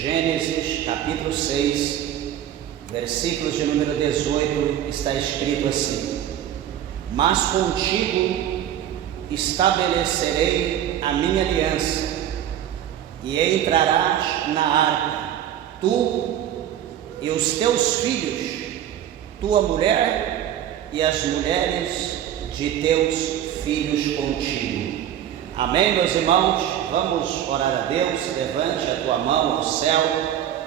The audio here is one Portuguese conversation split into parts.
Gênesis capítulo 6, versículos de número 18, está escrito assim: mas contigo estabelecerei a minha aliança, e entrarás na arca, tu e os teus filhos, tua mulher e as mulheres de teus filhos contigo. Amém, meus irmãos? Vamos orar a Deus. Levante a tua mão ao céu,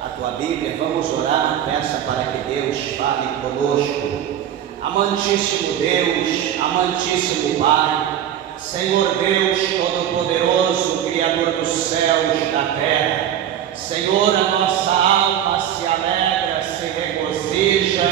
a tua Bíblia, vamos orar. Peça para que Deus fale conosco. Amantíssimo Deus, amantíssimo Pai, Senhor Deus Todo-Poderoso, Criador dos céus e da terra, Senhor, a nossa alma se alegra, se regozija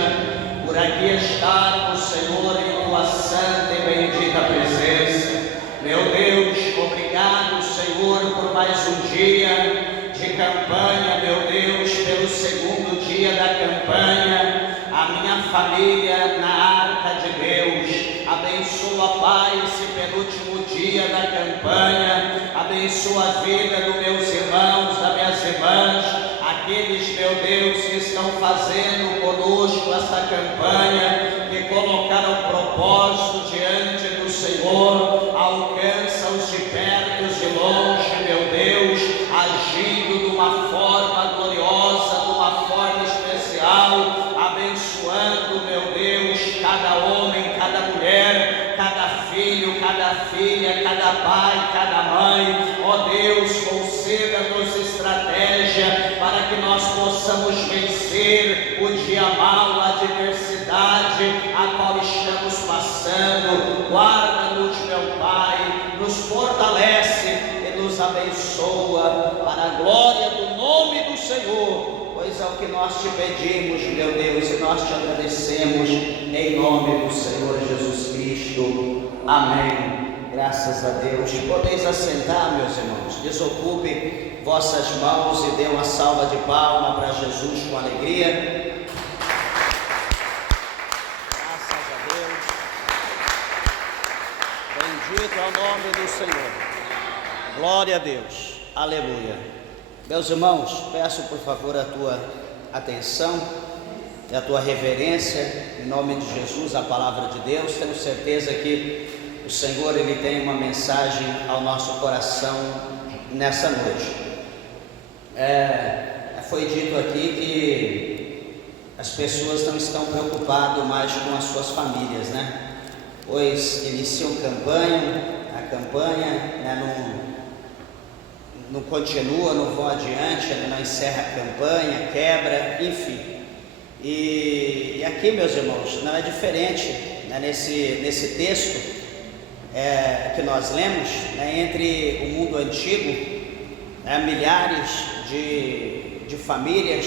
por aqui estarmos, Senhor, em tua santa e bendita presença. Meu Deus, obrigado, Senhor, por mais um dia de campanha, meu Deus, pelo segundo dia da campanha, a minha família na arca de Deus. Abençoa, Pai, esse penúltimo dia da campanha, abençoa a vida dos meus irmãos, das minhas irmãs, aqueles, meu Deus, que estão fazendo conosco essa campanha, que colocaram propósito diante do Senhor, alcança-os de perto e de longe, meu Deus, agindo de uma forma gloriosa, de uma forma especial, abençoando, meu Deus, cada homem, cada mulher, cada filho, cada filha, cada pai, cada mãe. Ó Deus, conceda-nos estratégia para que nós possamos vencer o dia mau, a adversidade a qual estamos passando. Guarda-nos, meu Pai, nos fortalece e nos abençoa para a glória do nome do Senhor, pois é o que nós te pedimos, meu Deus, e nós te agradecemos em nome do Senhor Jesus Cristo. Amém. Graças a Deus. Podeis assentar, meus irmãos. Desocupe vossas mãos e dê uma salva de palmas para Jesus com alegria. Graças a Deus. Bendito é o nome do Senhor. Glória a Deus. Aleluia. Meus irmãos, peço por favor a tua atenção e a tua reverência em nome de Jesus, a palavra de Deus. Tenho certeza que o Senhor, Ele tem uma mensagem ao nosso coração nessa noite. Foi dito aqui que as pessoas não estão preocupadas mais com as suas famílias, né? Pois iniciam a campanha, não continua, não vão adiante, não encerra a campanha, quebra, enfim. E aqui, meus irmãos, não é diferente, né? Nesse texto que nós lemos, né, entre o mundo antigo, milhares de famílias,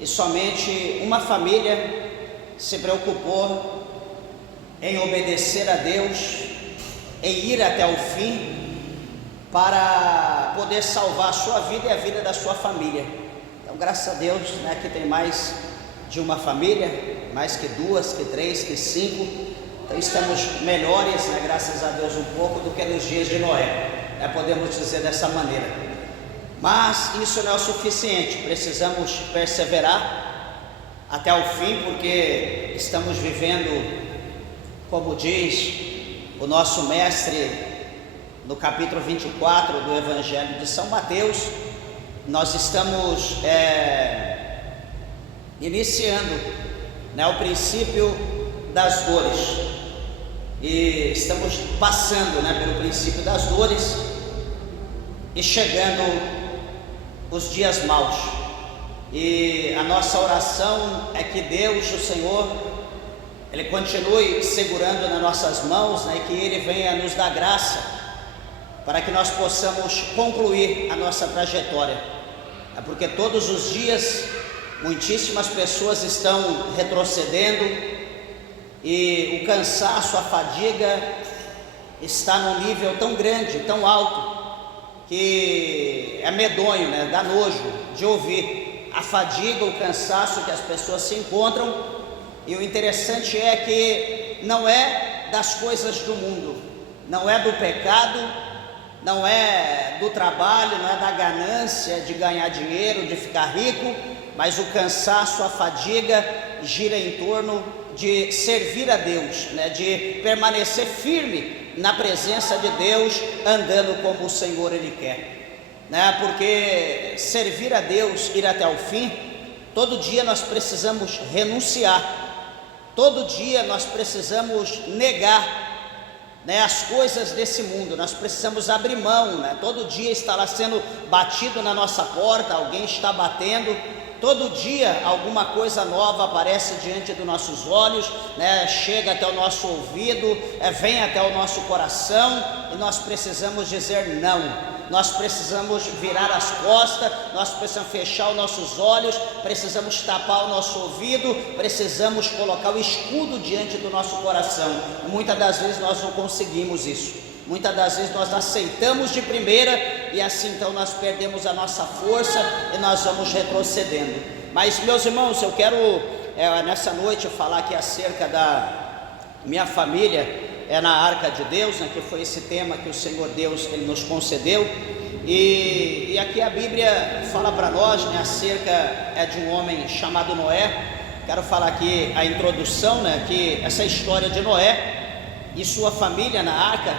e somente uma família se preocupou em obedecer a Deus, em ir até o fim, para poder salvar a sua vida e a vida da sua família. Então, graças a Deus, né, que tem mais de uma família, mais que duas, que três, que cinco. Então estamos melhores, né, graças a Deus, um pouco do que nos dias de Noé, né, podemos dizer dessa maneira. Mas isso não é o suficiente, precisamos perseverar até o fim, porque estamos vivendo, como diz o nosso mestre no capítulo 24 do Evangelho de São Mateus, nós estamos iniciando, né, o princípio das dores. E estamos passando, né, pelo princípio das dores e chegando os dias maus. E a nossa oração é que Deus, o Senhor, Ele continue segurando nas nossas mãos, né, e que Ele venha nos dar graça para que nós possamos concluir a nossa trajetória. Porque todos os dias muitíssimas pessoas estão retrocedendo, e o cansaço, a fadiga está num nível tão grande, tão alto, que é medonho, né? Dá nojo de ouvir a fadiga, o cansaço que as pessoas se encontram. E o interessante é que não é das coisas do mundo, não é do pecado, não é do trabalho, não é da ganância de ganhar dinheiro, de ficar rico, mas o cansaço, a fadiga gira em torno de servir a Deus, né? De permanecer firme na presença de Deus, andando como o Senhor Ele quer, né? Porque servir a Deus, ir até o fim, todo dia nós precisamos renunciar, todo dia nós precisamos negar, né, as coisas desse mundo, nós precisamos abrir mão, né? Todo dia está lá sendo batido na nossa porta, alguém está batendo, todo dia alguma coisa nova aparece diante dos nossos olhos, né? Chega até o nosso ouvido, vem até o nosso coração, e nós precisamos dizer não. Nós precisamos virar as costas, nós precisamos fechar os nossos olhos, precisamos tapar o nosso ouvido, precisamos colocar o escudo diante do nosso coração. Muitas das vezes nós não conseguimos isso, muitas das vezes nós aceitamos de primeira, e assim então nós perdemos a nossa força e nós vamos retrocedendo. Mas, meus irmãos, eu quero nessa noite falar aqui acerca da minha família, na Arca de Deus, né, que foi esse tema que o Senhor Deus Ele nos concedeu, e aqui a Bíblia fala para nós, né, acerca de um homem chamado Noé. Quero falar aqui a introdução, né, que essa história de Noé e sua família na Arca,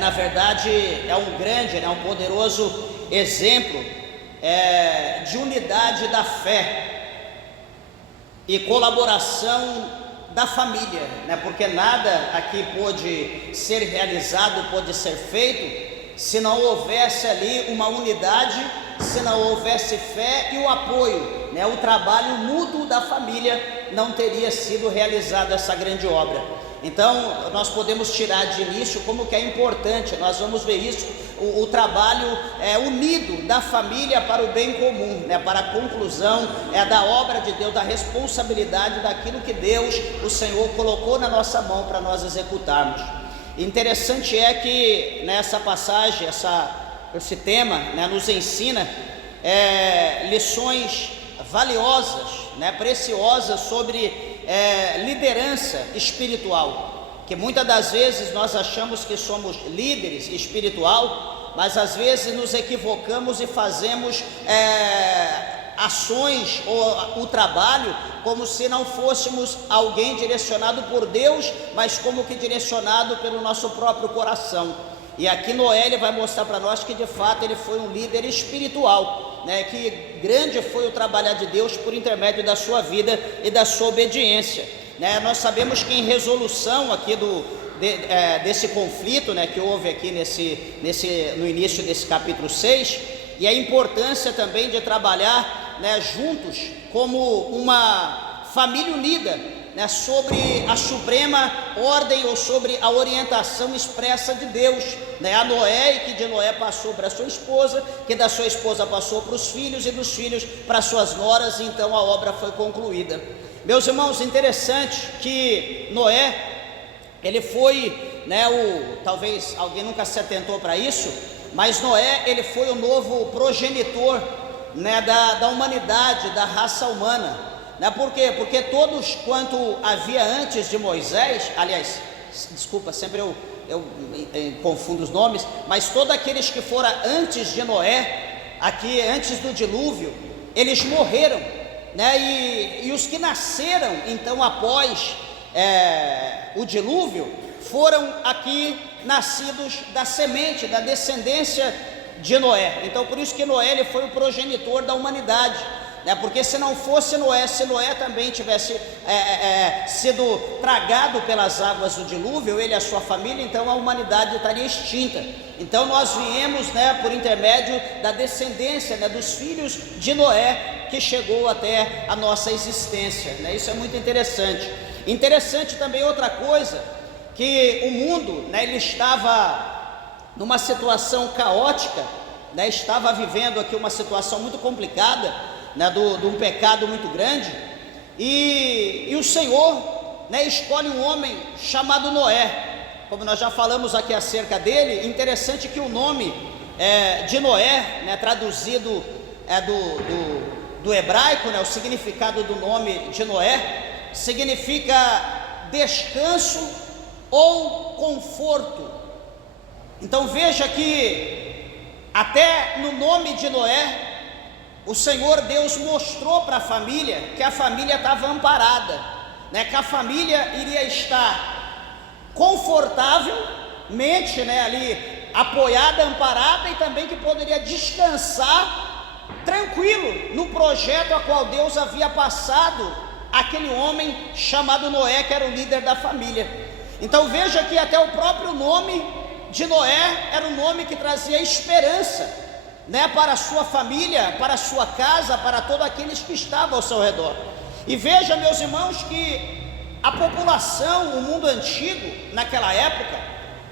na verdade é um grande, né, um poderoso exemplo de unidade da fé e colaboração da família, né? Porque nada aqui pôde ser realizado, pôde ser feito, se não houvesse ali uma unidade, se não houvesse fé e o apoio, né? O trabalho mútuo da família, não teria sido realizada essa grande obra. Então nós podemos tirar de início como que é importante, nós vamos ver isso, o trabalho unido da família para o bem comum, né? Para a conclusão da obra de Deus, da responsabilidade daquilo que Deus, o Senhor, colocou na nossa mão para nós executarmos. Interessante é que nessa passagem, esse tema, né, nos ensina lições valiosas, né, preciosas sobre liderança espiritual, que muitas das vezes nós achamos que somos líderes espiritual, mas às vezes nos equivocamos e fazemos ações ou o trabalho como se não fôssemos alguém direcionado por Deus, mas como que direcionado pelo nosso próprio coração. E aqui Noé ele vai mostrar para nós que de fato ele foi um líder espiritual, né? Que grande foi o trabalhar de Deus por intermédio da sua vida e da sua obediência, né? Nós sabemos que em resolução aqui desse conflito, né, que houve aqui no início desse capítulo 6, e a importância também de trabalhar, né, juntos como uma família unida, né, sobre a suprema ordem ou sobre a orientação expressa de Deus, né, a Noé, e que de Noé passou para sua esposa, que da sua esposa passou para os filhos, e dos filhos para suas noras, e então a obra foi concluída. Meus irmãos, interessante que Noé, ele foi, né, talvez alguém nunca se atentou para isso, mas Noé, ele foi o novo progenitor, né, da humanidade, da raça humana. Por quê? Porque todos quanto havia antes de Moisés, aliás, desculpa, sempre eu confundo os nomes, mas todos aqueles que foram antes de Noé, aqui antes do dilúvio, eles morreram, né? E os que nasceram então após o dilúvio, foram aqui nascidos da semente, da descendência de Noé. Então por isso que Noé ele foi o progenitor da humanidade, né? Porque se não fosse Noé, se Noé também tivesse sido tragado pelas águas do dilúvio, ele e a sua família, então a humanidade estaria extinta. Então nós viemos, né, por intermédio da descendência, né, dos filhos de Noé, que chegou até a nossa existência, né? Isso é muito interessante. Interessante também outra coisa, que o mundo, né, ele estava numa situação caótica, né, estava vivendo aqui uma situação muito complicada, né, de um pecado muito grande, e o Senhor, né, escolhe um homem chamado Noé, como nós já falamos aqui acerca dele. Interessante que o nome de Noé, né, traduzido do hebraico, né, o significado do nome de Noé significa descanso ou conforto. Então veja que Até no nome de Noé, o Senhor Deus mostrou para a família que a família estava amparada, né? Que a família iria estar confortavelmente, né, ali apoiada, amparada, e também que poderia descansar tranquilo no projeto a qual Deus havia passado aquele homem chamado Noé, que era o líder da família. Então veja que até o próprio nome de Noé era um nome que trazia esperança, né, para a sua família, para a sua casa, para todos aqueles que estavam ao seu redor. E veja, meus irmãos, que a população, o mundo antigo, naquela época,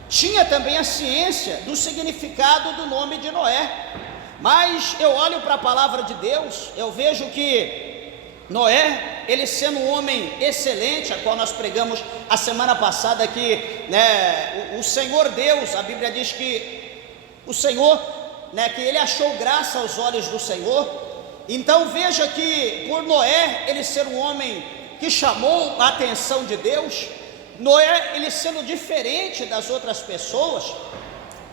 tinha também a ciência do significado do nome de Noé. Mas eu olho para a palavra de Deus, eu vejo que Noé, ele sendo um homem excelente, a qual nós pregamos a semana passada aqui, né, o Senhor Deus, a Bíblia diz que o Senhor, né, que ele achou graça aos olhos do Senhor. Então veja que por Noé, ele ser um homem que chamou a atenção de Deus, Noé, ele sendo diferente das outras pessoas,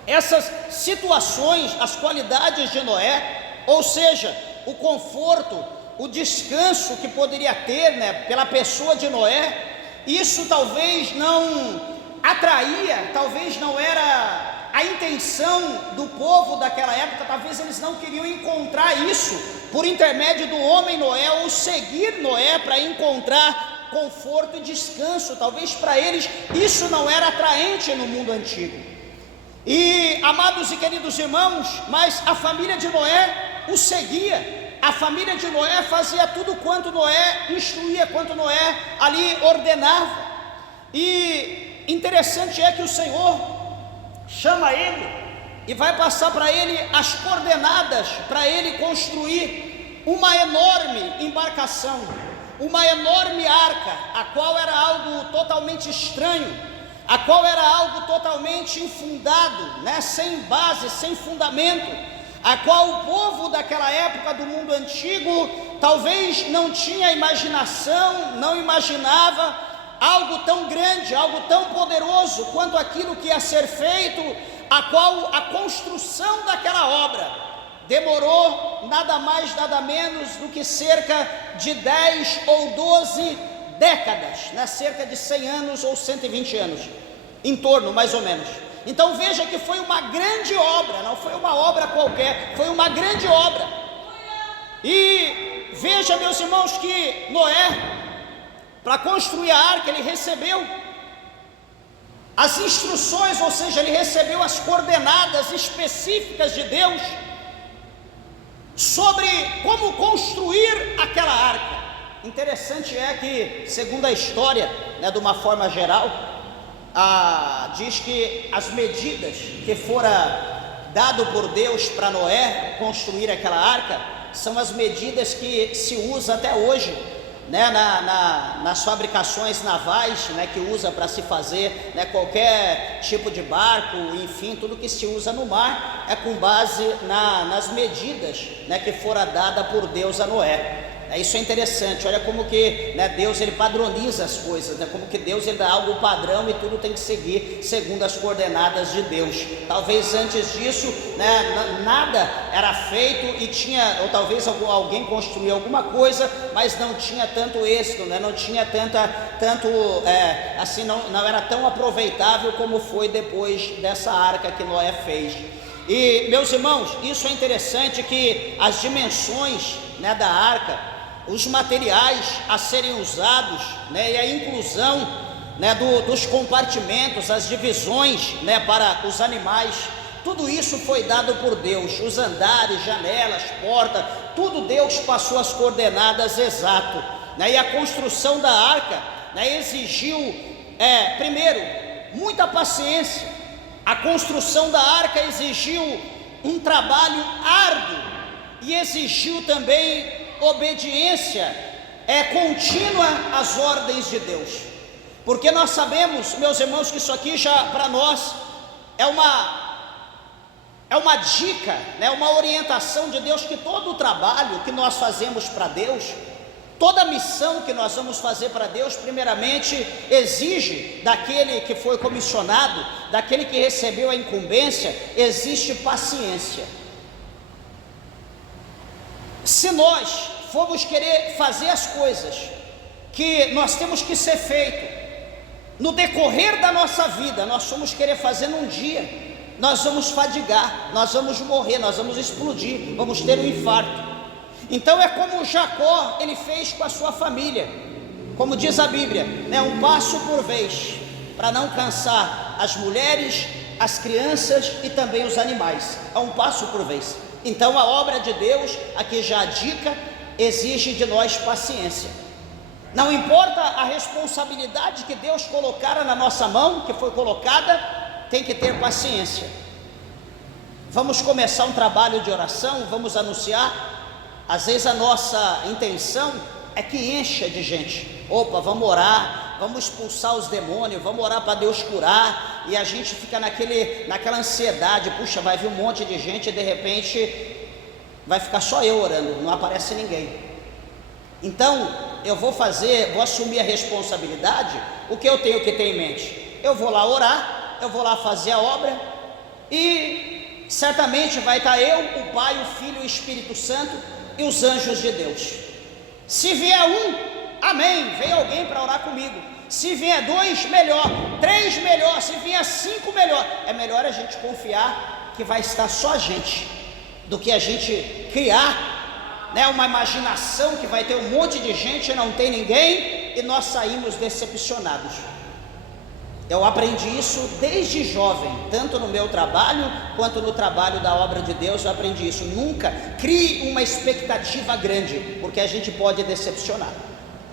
essas situações, as qualidades de Noé, ou seja, o conforto, o descanso que poderia ter, né, pela pessoa de Noé, isso talvez não atraía, talvez não era a intenção do povo daquela época, talvez eles não queriam encontrar isso por intermédio do homem Noé, ou seguir Noé para encontrar conforto e descanso. Talvez para eles isso não era atraente no mundo antigo. E, amados e queridos irmãos, mas a família de Noé o seguia. A família de Noé fazia tudo quanto Noé instruía, quanto Noé ali ordenava. E interessante é que o Senhor chama ele e vai passar para ele as coordenadas para ele construir uma enorme embarcação, uma enorme arca, a qual era algo totalmente estranho, a qual era algo totalmente infundado, né? Sem base, sem fundamento, a qual o povo daquela época do mundo antigo talvez não tinha imaginação, não imaginava algo tão grande, algo tão poderoso quanto aquilo que ia ser feito, a qual a construção daquela obra demorou nada mais, nada menos do que cerca de 10 ou 12 décadas, né? Cerca de 100 anos ou 120 anos, em torno mais ou menos. Então veja que foi uma grande obra, não foi uma obra qualquer, foi uma grande obra. E veja, meus irmãos, que Noé, para construir a arca, ele recebeu as instruções, ou seja, ele recebeu as coordenadas específicas de Deus sobre como construir aquela arca. Interessante é que, segundo a história, né, de uma forma geral, diz que as medidas que fora dado por Deus para Noé construir aquela arca são as medidas que se usa até hoje, né, nas fabricações navais, né, que usa para se fazer, né, qualquer tipo de barco, enfim, tudo que se usa no mar é com base nas medidas, né, que fora dada por Deus a Noé. Isso é interessante, olha como que, né, Deus ele padroniza as coisas, né, como que Deus ele dá algo padrão e tudo tem que seguir segundo as coordenadas de Deus. Talvez antes disso, né, nada era feito e tinha, ou talvez alguém construía alguma coisa, mas não tinha tanto êxito, né, não tinha assim, não era tão aproveitável como foi depois dessa arca que Noé fez. E, meus irmãos, isso é interessante, que as dimensões, né, da arca, os materiais a serem usados, né, e a inclusão, né, dos compartimentos, as divisões, né, para os animais, tudo isso foi dado por Deus. Os andares, janelas, porta, tudo Deus passou as coordenadas exato, né, e a construção da arca, né, exigiu, primeiro, muita paciência. A construção da arca exigiu um trabalho árduo e exigiu também obediência contínua às ordens de Deus, porque nós sabemos, meus irmãos, que isso aqui já para nós é uma dica, né, uma orientação de Deus, que todo o trabalho que nós fazemos para Deus, Toda missão que nós vamos fazer para Deus, primeiramente, exige daquele que foi comissionado, daquele que recebeu a incumbência, existe paciência. Se nós formos querer fazer as coisas que nós temos que ser feito no decorrer da nossa vida, nós formos querer fazer num dia, nós vamos fadigar, nós vamos morrer, nós vamos explodir, vamos ter um infarto. Então é como Jacó, ele fez com a sua família, como diz a Bíblia, né, um passo por vez, para não cansar as mulheres, as crianças e também os animais, é um passo por vez. Então a obra de Deus, aqui já a dica, exige de nós paciência. Não importa a responsabilidade que Deus colocara na nossa mão, que foi colocada, tem que ter paciência. Vamos começar um trabalho de oração, vamos anunciar. Às vezes a nossa intenção é que encha de gente. Opa, vamos orar, vamos expulsar os demônios, vamos orar para Deus curar. E a gente fica naquela ansiedade, puxa, vai vir um monte de gente e de repente vai ficar só eu orando, não aparece ninguém. Então eu vou assumir a responsabilidade. O que eu tenho que ter em mente? Eu vou lá orar, eu vou lá fazer a obra e certamente vai estar eu, o Pai, o Filho e o Espírito Santo e os anjos de Deus. Se vier um, amém, vem alguém para orar comigo. Se vier 2, melhor. 3, melhor. Se vier 5, melhor. É melhor a gente confiar que vai estar só a gente, do que a gente criar, né, uma imaginação que vai ter um monte de gente e não tem ninguém, e nós saímos decepcionados. Eu aprendi isso desde jovem, tanto no meu trabalho quanto no trabalho da obra de Deus. Eu aprendi isso. Nunca crie uma expectativa grande, porque a gente pode decepcionar.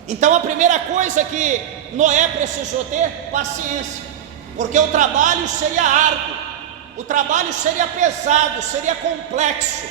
Então a primeira coisa que Noé precisou ter, paciência, porque o trabalho seria árduo, o trabalho seria pesado, seria complexo,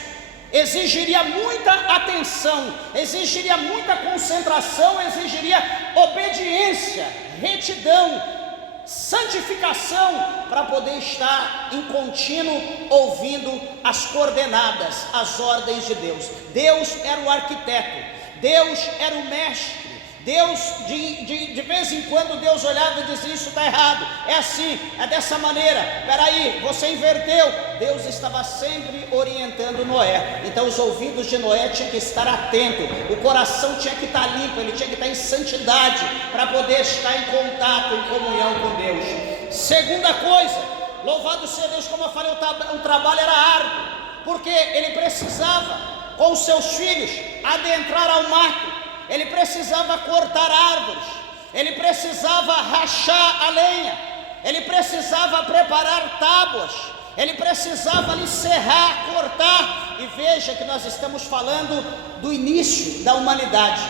exigiria muita atenção, exigiria muita concentração, exigiria obediência, retidão, santificação, para poder estar em contínuo ouvindo as coordenadas, as ordens de Deus. Deus era o arquiteto, Deus era o mestre. Deus, de vez em quando Deus olhava e dizia, isso está errado, é assim, é dessa maneira, peraí, você inverteu. Deus estava sempre orientando Noé. Então os ouvidos de Noé tinham que estar atentos, o coração tinha que estar limpo, ele tinha que estar em santidade, para poder estar em contato, em comunhão com Deus. Segunda coisa, louvado seja Deus, como eu falei, o trabalho era árduo, porque ele precisava, com os seus filhos, adentrar ao mato. Ele precisava cortar árvores, ele precisava rachar a lenha, ele precisava preparar tábuas, ele precisava ali serrar, cortar. E veja que nós estamos falando do início da humanidade,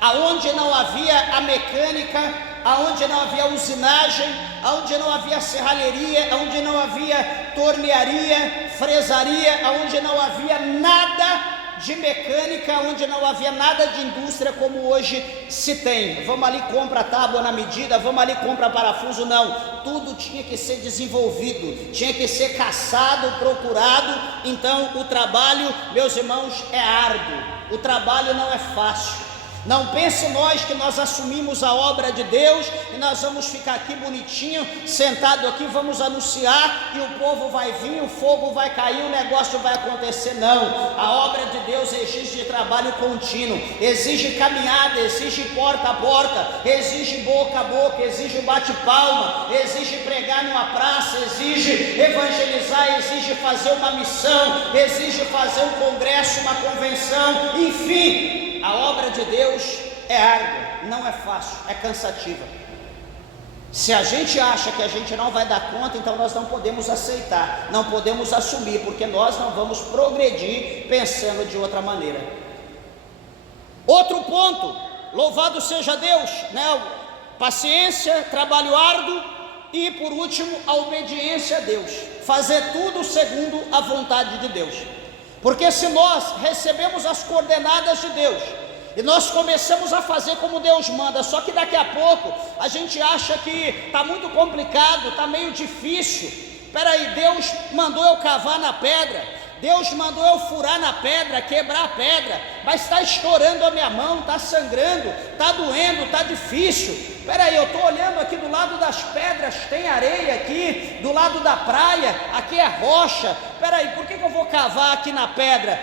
aonde não havia a mecânica, aonde não havia usinagem, aonde não havia serralheria, aonde não havia tornearia, fresaria, aonde não havia nada de mecânica, onde não havia nada de indústria como hoje se tem. Vamos ali, compra tábua na medida, vamos ali, compra parafuso. Não, tudo tinha que ser desenvolvido, tinha que ser caçado, procurado. Então o trabalho, meus irmãos, é árduo, o trabalho não é fácil. Não pense nós que nós assumimos a obra de Deus e nós vamos ficar aqui bonitinho, sentado aqui, vamos anunciar e o povo vai vir, o fogo vai cair, o negócio vai acontecer. Não, a obra de Deus exige trabalho contínuo, exige caminhada, exige porta a porta, exige boca a boca, exige bate-palma, exige pregar numa praça, exige evangelizar, exige fazer uma missão, exige fazer um congresso, uma convenção, enfim. A obra de Deus é árdua, não é fácil, é cansativa. Se a gente acha que a gente não vai dar conta, então nós não podemos aceitar, não podemos assumir, porque nós não vamos progredir pensando de outra maneira. Outro ponto, louvado seja Deus, né? Paciência, trabalho árduo e por último a obediência a Deus, fazer tudo segundo a vontade de Deus. Porque se nós recebemos as coordenadas de Deus e nós começamos a fazer como Deus manda, só que daqui a pouco a gente acha que está muito complicado, está meio difícil. Peraí, Deus mandou eu cavar na pedra, Deus mandou eu furar na pedra, quebrar a pedra, mas está estourando a minha mão, está sangrando, está doendo, está difícil. Espera aí, eu estou olhando aqui do lado das pedras, tem areia aqui, do lado da praia, aqui é rocha. Espera aí, por que eu vou cavar aqui na pedra?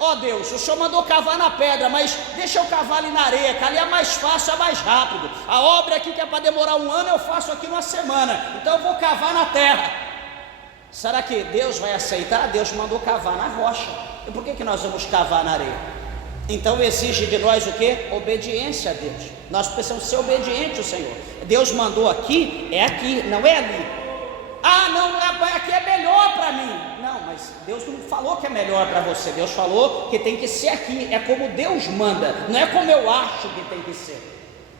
Ó Deus, o Senhor mandou cavar na pedra, mas deixa eu cavar ali na areia, que ali é mais fácil, é mais rápido. A obra aqui que é para demorar 1 ano, eu faço aqui numa semana, então eu vou cavar na terra. Será que Deus vai aceitar? Deus mandou cavar na rocha, e por que nós vamos cavar na areia? Então exige de nós o quê? Obediência a Deus. Nós precisamos ser obedientes ao Senhor. Deus mandou aqui, é aqui, não é ali. Ah, não, aqui é melhor para mim. Não, mas Deus não falou que é melhor para você. Deus falou que tem que ser aqui. É como Deus manda, não é como eu acho que tem que ser.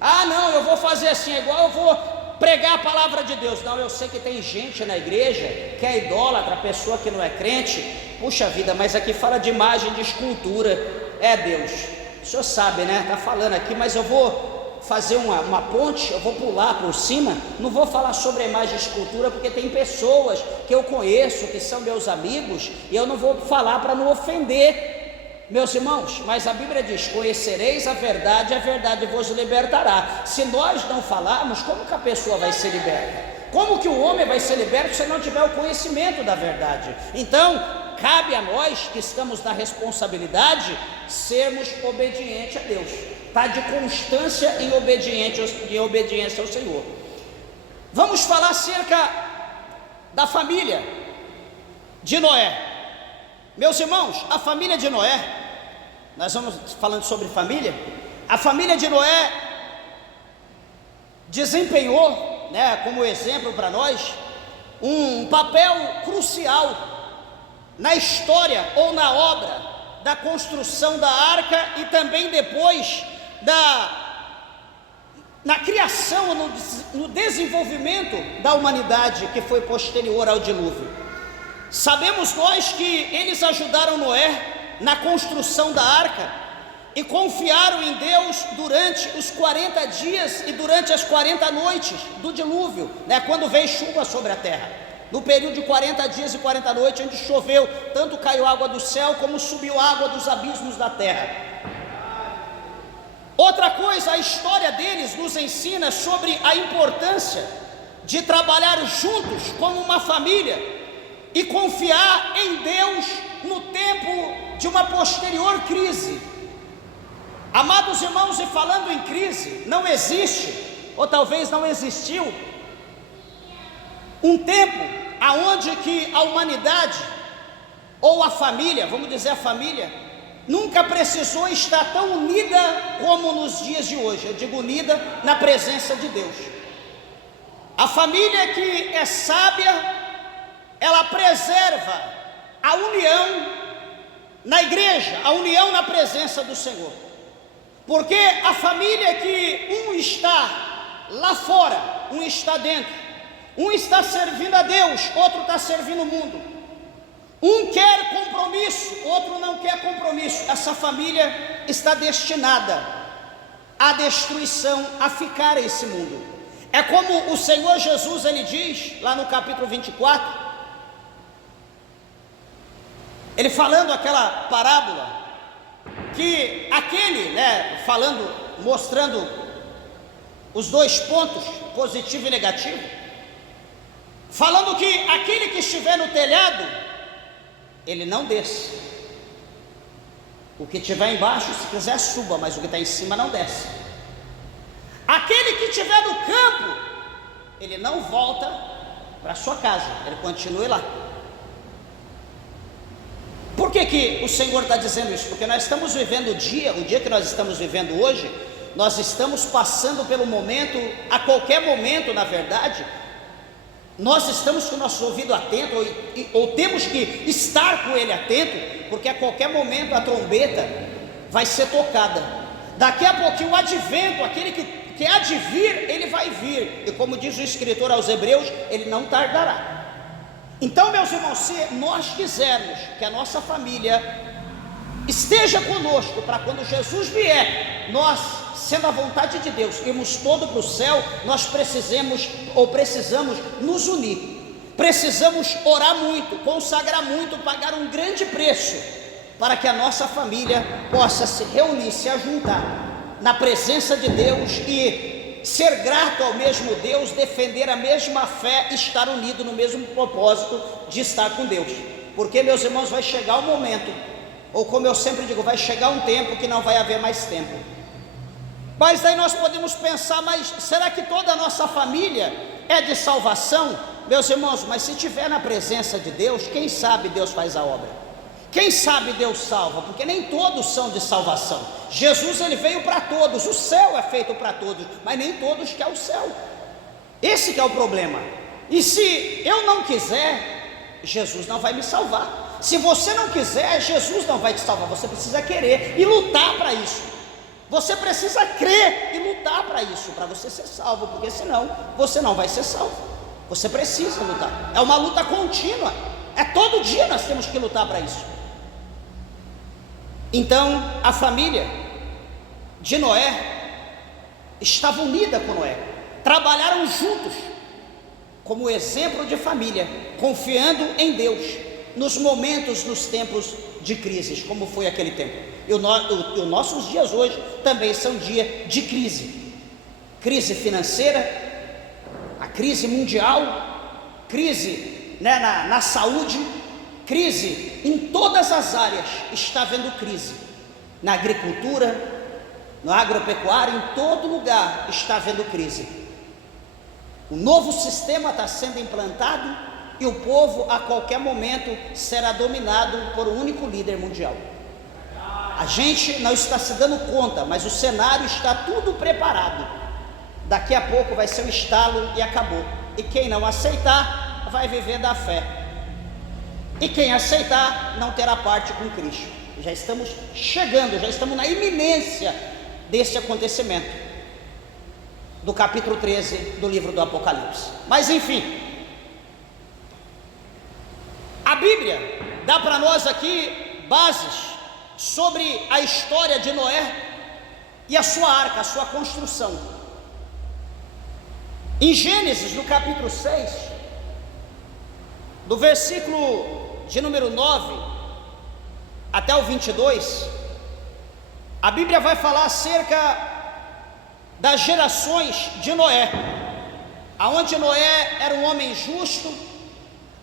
Ah, não, eu vou fazer assim, é igual eu vou pregar a palavra de Deus. Não, eu sei que tem gente na igreja que é idólatra, pessoa que não é crente. Puxa vida, mas aqui fala de imagem, de escultura. É Deus, o senhor sabe, né? Está falando aqui, mas eu vou fazer uma ponte, eu vou pular por cima. Não vou falar sobre a imagem de escultura, porque tem pessoas que eu conheço, que são meus amigos, e eu não vou falar para não ofender meus irmãos. Mas a Bíblia diz: conhecereis a verdade vos libertará. Se nós não falarmos, como que a pessoa vai ser liberta? Como que o homem vai ser liberto se não tiver o conhecimento da verdade? Então, cabe a nós que estamos na responsabilidade sermos obedientes a Deus, tá? De constância em obediência ao Senhor. Vamos falar acerca da família de Noé. Meus irmãos, a família de Noé, nós vamos falando sobre família. A família de Noé desempenhou, né, como exemplo para nós, um papel crucial na história ou na obra da construção da arca, e também depois na criação, no desenvolvimento da humanidade que foi posterior ao dilúvio. Sabemos nós que eles ajudaram Noé na construção da arca e confiaram em Deus durante os 40 dias e durante as 40 noites do dilúvio, né, quando veio chuva sobre a terra. No período de 40 dias e 40 noites, onde choveu, tanto caiu água do céu como subiu água dos abismos da terra. Outra coisa, a história deles nos ensina sobre a importância de trabalhar juntos como uma família e confiar em Deus no tempo de uma posterior crise. Amados irmãos, e falando em crise, não existe, ou talvez não existiu, um tempo aonde que a humanidade, ou a família, vamos dizer a família, nunca precisou estar tão unida como nos dias de hoje. Eu digo unida na presença de Deus. A família que é sábia, ela preserva a união na igreja, a união na presença do Senhor. Porque a família que um está lá fora, um está dentro, um está servindo a Deus, outro está servindo o mundo. Um quer compromisso, outro não quer compromisso. Essa família está destinada à destruição, a ficar esse mundo. É como o Senhor Jesus, ele diz lá no capítulo 24, ele falando aquela parábola, que aquele, né, falando, mostrando os dois pontos, positivo e negativo, falando que aquele que estiver no telhado, ele não desce. O que estiver embaixo, se quiser suba, mas o que está em cima não desce. Aquele que estiver no campo, ele não volta para sua casa, ele continue lá. Por que o Senhor está dizendo isso? Porque nós estamos vivendo o dia que nós estamos vivendo hoje, nós estamos passando pelo momento, a qualquer momento, na verdade, nós estamos com o nosso ouvido atento, ou temos que estar com ele atento, porque a qualquer momento a trombeta vai ser tocada. Daqui a pouquinho o advento, aquele que há de vir, ele vai vir, e como diz o escritor aos Hebreus, ele não tardará. Então, meus irmãos, se nós quisermos que a nossa família esteja conosco para quando Jesus vier, nós, sendo a vontade de Deus, irmos todo para o céu, nós precisamos nos unir. precisamos orar muito, consagrar muito, pagar um grande preço, para que a nossa família possa se reunir, se ajuntar na presença de Deus e ser grato ao mesmo Deus, defender a mesma fé, estar unido no mesmo propósito de estar com Deus. Porque, meus irmãos, vai chegar um momento, ou como eu sempre digo, vai chegar um tempo que não vai haver mais tempo. Mas aí nós podemos pensar, mas será que toda a nossa família é de salvação? Meus irmãos, mas se estiver na presença de Deus, quem sabe Deus faz a obra. Quem sabe Deus salva, porque nem todos são de salvação. Jesus, ele veio para todos, o céu é feito para todos, mas nem todos querem o céu. Esse que é o problema. E se eu não quiser, Jesus não vai me salvar. Se você não quiser, Jesus não vai te salvar. Você precisa querer e lutar para isso. Você precisa crer e lutar para isso, para você ser salvo, porque senão você não vai ser salvo. Você precisa lutar, é uma luta contínua, é todo dia nós temos que lutar para isso. Então a família de Noé estava unida com Noé, trabalharam juntos como exemplo de família, confiando em Deus nos momentos, nos tempos de crises, como foi aquele tempo. E os nossos dias hoje também são dia de crise. Crise financeira, a crise mundial, crise na saúde, crise em todas as áreas, está havendo crise. Na agricultura, no agropecuário, em todo lugar está havendo crise. O novo sistema está sendo implantado e o povo a qualquer momento será dominado por um único líder mundial. A gente não está se dando conta, mas o cenário está tudo preparado. Daqui a pouco vai ser um estalo e acabou. E quem não aceitar, vai viver da fé. E quem aceitar, não terá parte com Cristo. Já estamos chegando, já estamos na iminência desse acontecimento, do capítulo 13 do livro do Apocalipse. Mas enfim, a Bíblia dá para nós aqui bases sobre a história de Noé e a sua arca, a sua construção. Em Gênesis, no capítulo 6, do versículo de número 9 até o 22, a Bíblia vai falar acerca das gerações de Noé, aonde Noé era um homem justo,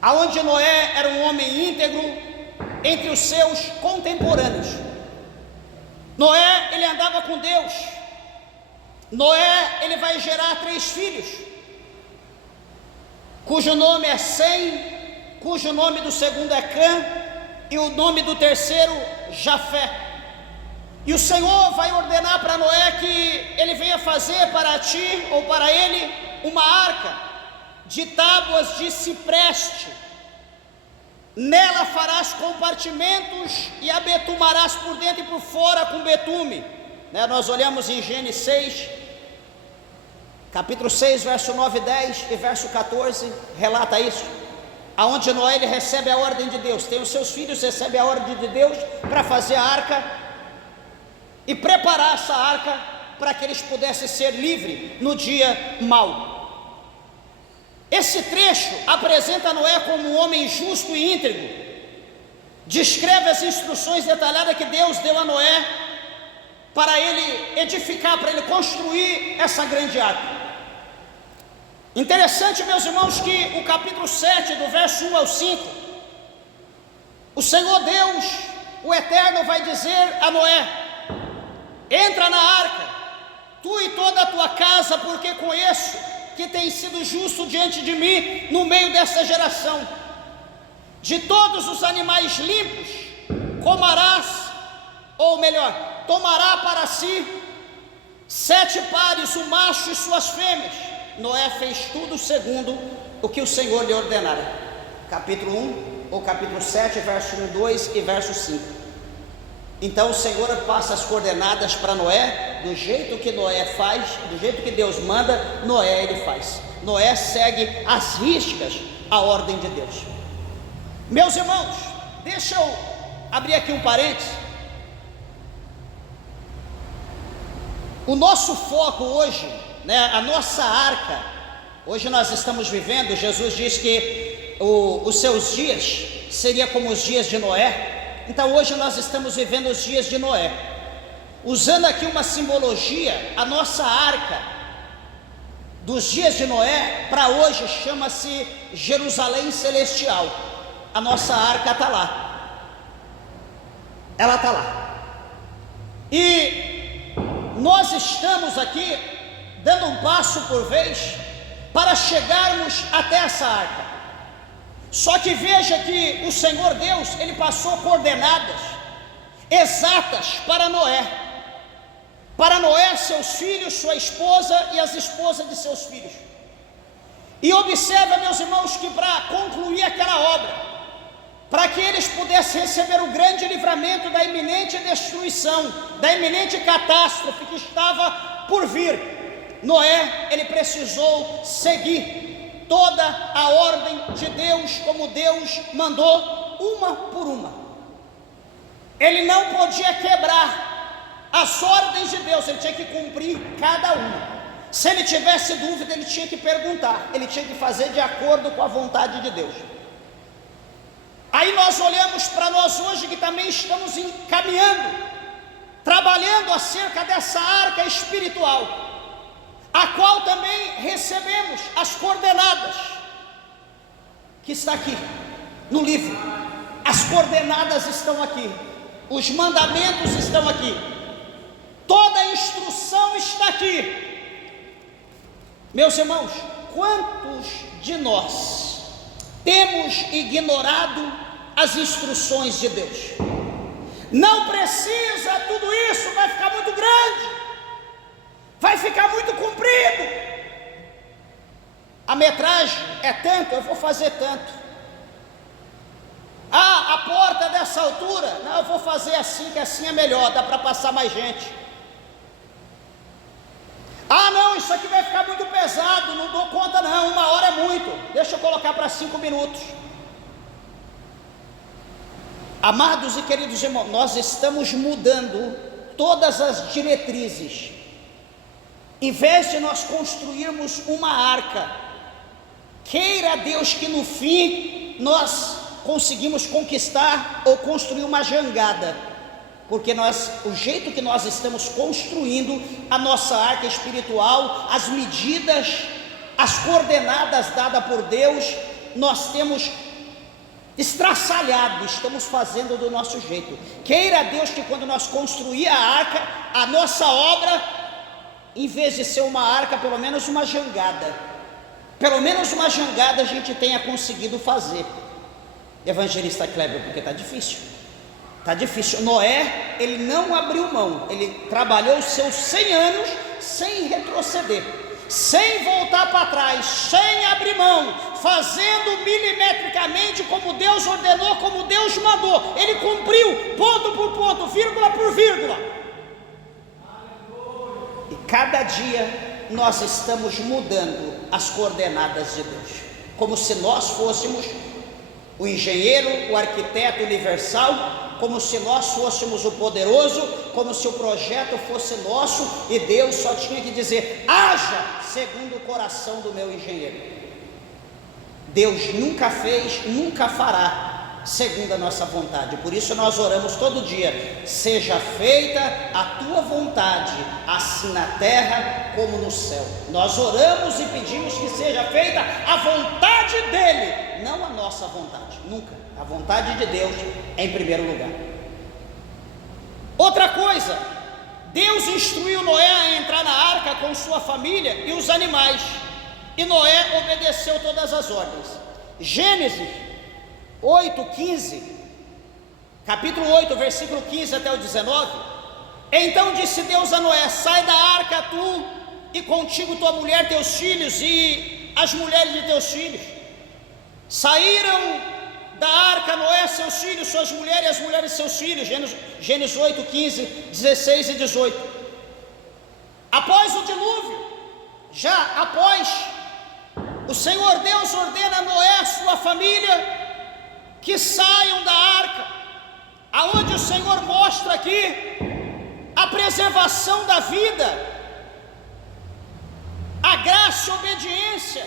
aonde Noé era um homem íntegro entre os seus contemporâneos. Noé, ele andava com Deus. Noé, ele vai gerar 3 filhos, cujo nome é Sem, cujo nome do segundo é Cã, e o nome do terceiro, Jafé. E o Senhor vai ordenar para Noé que ele venha fazer para ti, ou para ele, uma arca de tábuas de cipreste. Nela farás compartimentos e a betumarás por dentro e por fora com betume. Nós olhamos em Gênesis 6, capítulo 6, verso 9 e 10 e verso 14, relata isso, aonde Noé, ele recebe a ordem de Deus, tem os seus filhos, recebe a ordem de Deus para fazer a arca e preparar essa arca para que eles pudessem ser livres no dia mau. Esse trecho apresenta Noé como um homem justo e íntegro, descreve as instruções detalhadas que Deus deu a Noé para ele edificar, para ele construir essa grande arca. Interessante, meus irmãos, que o capítulo 7, do verso 1 ao 5, o Senhor Deus, o Eterno, vai dizer a Noé: entra na arca, tu e toda a tua casa, porque conheço que tem sido justo diante de mim no meio dessa geração. De todos os animais limpos comerás, ou melhor, tomará para si 7 pares, o macho e suas fêmeas. Noé fez tudo segundo o que o Senhor lhe ordenara. Capítulo 1, ou capítulo 7, verso 1, 2 e verso 5. Então o Senhor passa as coordenadas para Noé, do jeito que Noé faz, do jeito que Deus manda, Noé ele faz. Noé segue as riscas a ordem de Deus. Meus irmãos, deixa eu abrir aqui um parênteses. O nosso foco hoje, a nossa arca, hoje nós estamos vivendo, Jesus diz que os seus dias seria como os dias de Noé. Então hoje nós estamos vivendo os dias de Noé. Usando aqui uma simbologia, a nossa arca dos dias de Noé para hoje chama-se Jerusalém Celestial. A nossa arca está lá, ela está lá, e nós estamos aqui dando um passo por vez para chegarmos até essa arca. Só que veja que o Senhor Deus, Ele passou coordenadas exatas para Noé, seus filhos, sua esposa e as esposas de seus filhos. E observa, meus irmãos, que para concluir aquela obra, para que eles pudessem receber o grande livramento da iminente destruição, da iminente catástrofe que estava por vir, Noé, ele precisou seguir toda a ordem de Deus, como Deus mandou, uma por uma. Ele não podia quebrar as ordens de Deus, ele tinha que cumprir cada uma. Se ele tivesse dúvida, ele tinha que perguntar, ele tinha que fazer de acordo com a vontade de Deus. Aí nós olhamos para nós hoje, que também estamos caminhando, trabalhando acerca dessa arca espiritual, a qual também recebemos as coordenadas, que está aqui no livro. As coordenadas estão aqui, os mandamentos estão aqui, toda a instrução está aqui. Meus irmãos, quantos de nós temos ignorado as instruções de Deus? Não precisa tudo isso, vai ficar muito grande, vai ficar muito comprido, a metragem é tanto, eu vou fazer tanto. A porta dessa altura, não, eu vou fazer assim, que assim é melhor, dá para passar mais gente. Não, isso aqui vai ficar muito pesado, não dou conta não, 1 hora é muito, deixa eu colocar para 5 minutos. Amados e queridos irmãos, nós estamos mudando todas as diretrizes. Em vez de nós construirmos uma arca, queira Deus que no fim nós conseguimos conquistar ou construir uma jangada, porque o jeito que nós estamos construindo a nossa arca espiritual, as medidas, as coordenadas dadas por Deus, nós temos estraçalhado, estamos fazendo do nosso jeito. Queira Deus que quando nós construir a arca, a nossa obra, em vez de ser uma arca, pelo menos uma jangada a gente tenha conseguido fazer. Evangelista Kleber, porque está difícil. Noé, ele não abriu mão, ele trabalhou os seus 100 anos sem retroceder, sem voltar para trás, sem abrir mão, fazendo milimetricamente como Deus ordenou, como Deus mandou. Ele cumpriu ponto por ponto, vírgula por vírgula. E cada dia nós estamos mudando as coordenadas de Deus, como se nós fôssemos o engenheiro, o arquiteto universal, como se nós fôssemos o poderoso, como se o projeto fosse nosso e Deus só tinha que dizer: haja segundo o coração do meu engenheiro. Deus nunca fez, nunca fará segundo a nossa vontade. Por isso nós oramos todo dia: seja feita a tua vontade, assim na terra como no céu. Nós oramos e pedimos que seja feita a vontade dele, não a nossa vontade, nunca. A vontade de Deus é em primeiro lugar. Outra coisa, Deus instruiu Noé a entrar na arca com sua família e os animais, e Noé obedeceu todas as ordens. Gênesis 8:15, capítulo 8, versículo 15 até o 19. Então disse Deus a Noé: sai da arca tu e contigo tua mulher, teus filhos e as mulheres de teus filhos. Saíram da arca Noé, seus filhos, suas mulheres e as mulheres de seus filhos. Gênesis 8, 15, 16 e 18. Após o dilúvio, já após, o Senhor Deus ordena a Noé e sua família que saiam da arca, aonde o Senhor mostra aqui a preservação da vida, a graça, a obediência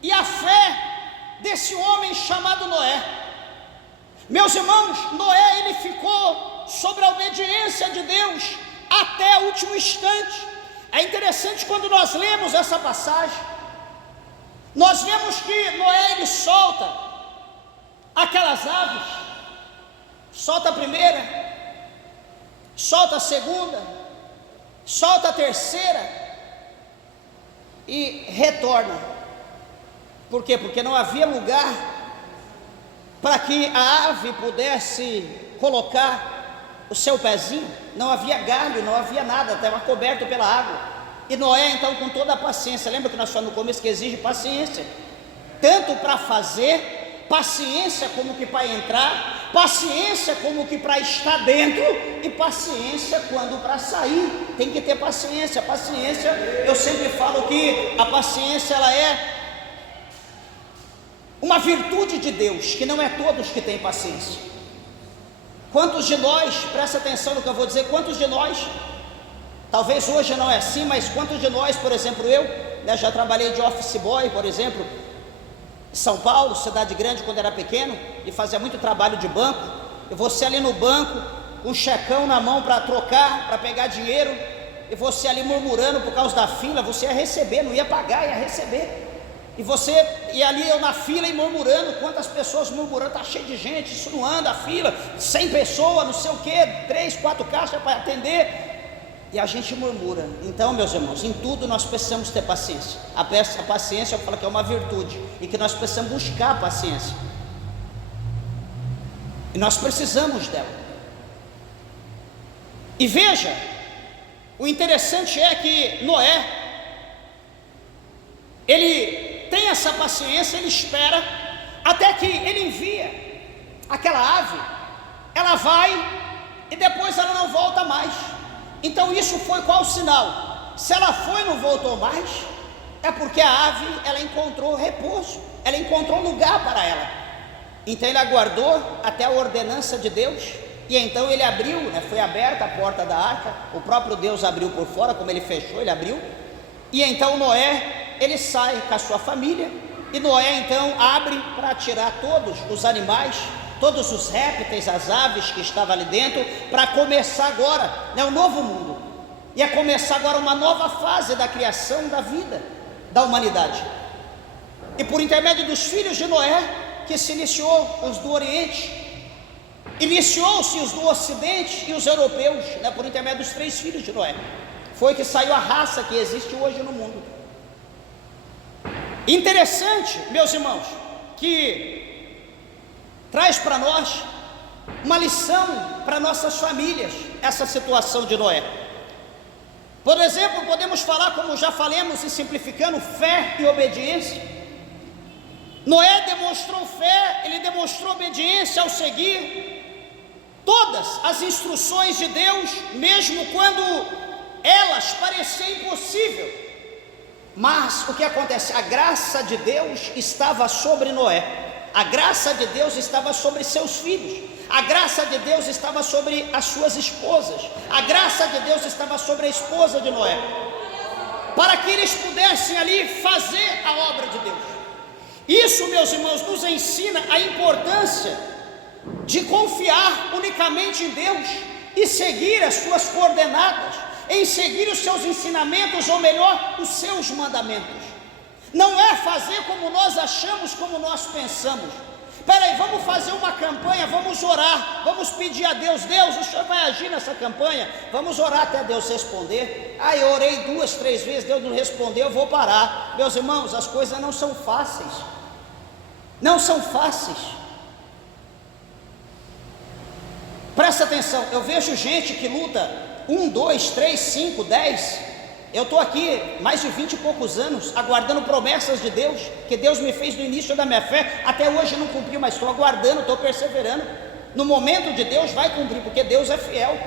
e a fé desse homem chamado Noé. Meus irmãos, Noé, ele ficou sobre a obediência de Deus até o último instante. É interessante quando nós lemos essa passagem, nós vemos que Noé, ele solta aquelas aves, solta a primeira, solta a segunda, solta a terceira e retorna. Por quê? Porque não havia lugar para que a ave pudesse colocar o seu pezinho, não havia galho, não havia nada, estava coberto pela água. E Noé, então, com toda a paciência, lembra que nós falamos no começo que exige paciência, tanto para fazer, paciência como que para entrar, paciência como que para estar dentro, e paciência quando para sair. Tem que ter paciência. Paciência, eu sempre falo que a paciência, ela é uma virtude de Deus, que não é todos que têm paciência. Quantos de nós, presta atenção no que eu vou dizer, quantos de nós, talvez hoje não é assim, mas quantos de nós, por exemplo, eu, já trabalhei de office boy, por exemplo, em São Paulo, cidade grande, quando era pequeno, e fazia muito trabalho de banco. E você ali no banco, com um checão na mão para trocar, para pegar dinheiro, e você ali murmurando por causa da fila, você ia receber, não ia pagar, ia receber. E você, e ali eu na fila e murmurando, quantas pessoas murmurando, está cheio de gente, isso não anda, a fila, 100 pessoas, não sei o que, 3, 4 caixas para atender, e a gente murmura. Então, meus irmãos, em tudo nós precisamos ter paciência. A paciência, eu falo que é uma virtude, e que nós precisamos buscar a paciência, e nós precisamos dela. E veja, o interessante é que Noé, ele tem essa paciência, ele espera, até que ele envia aquela ave, ela vai e depois ela não volta mais. Então isso foi qual sinal? Se ela foi e não voltou mais, é porque a ave, ela encontrou repouso, ela encontrou lugar para ela. Então ele aguardou até a ordenança de Deus, e então ele abriu, foi aberta a porta da arca, o próprio Deus abriu por fora, como ele fechou, ele abriu, e então Noé, ele sai com a sua família, e Noé então abre para tirar todos os animais, todos os répteis, as aves que estavam ali dentro, para começar agora, um novo mundo, ia começar agora uma nova fase da criação da vida, da humanidade. E por intermédio dos filhos de Noé, que se iniciou os do Oriente, iniciou-se os do Ocidente e os europeus, por intermédio dos 3 filhos de Noé, foi que saiu a raça que existe hoje no mundo. Interessante, meus irmãos, que traz para nós uma lição para nossas famílias, essa situação de Noé. Por exemplo, podemos falar, como já falamos e simplificando, fé e obediência. Noé demonstrou fé, ele demonstrou obediência ao seguir todas as instruções de Deus, mesmo quando elas pareciam impossíveis. Mas o que acontece? A graça de Deus estava sobre Noé, a graça de Deus estava sobre seus filhos, a graça de Deus estava sobre as suas esposas, a graça de Deus estava sobre a esposa de Noé, para que eles pudessem ali fazer a obra de Deus. Isso, meus irmãos, nos ensina a importância de confiar unicamente em Deus e seguir as suas coordenadas, em seguir os seus ensinamentos, ou melhor, os seus mandamentos. Não é fazer como nós achamos, como nós pensamos. Peraí, vamos fazer uma campanha, vamos orar, vamos pedir a Deus, Deus, o Senhor vai agir nessa campanha, vamos orar até Deus responder. Eu orei 2, 3 vezes, Deus não respondeu, eu vou parar. Meus irmãos, as coisas não são fáceis, não são fáceis. Presta atenção, eu vejo gente que luta 1, 2, 3, 5, 10, eu estou aqui mais de 20 e poucos anos, aguardando promessas de Deus, que Deus me fez no início da minha fé, até hoje não cumpriu, mas estou aguardando, estou perseverando, no momento de Deus vai cumprir, porque Deus é fiel.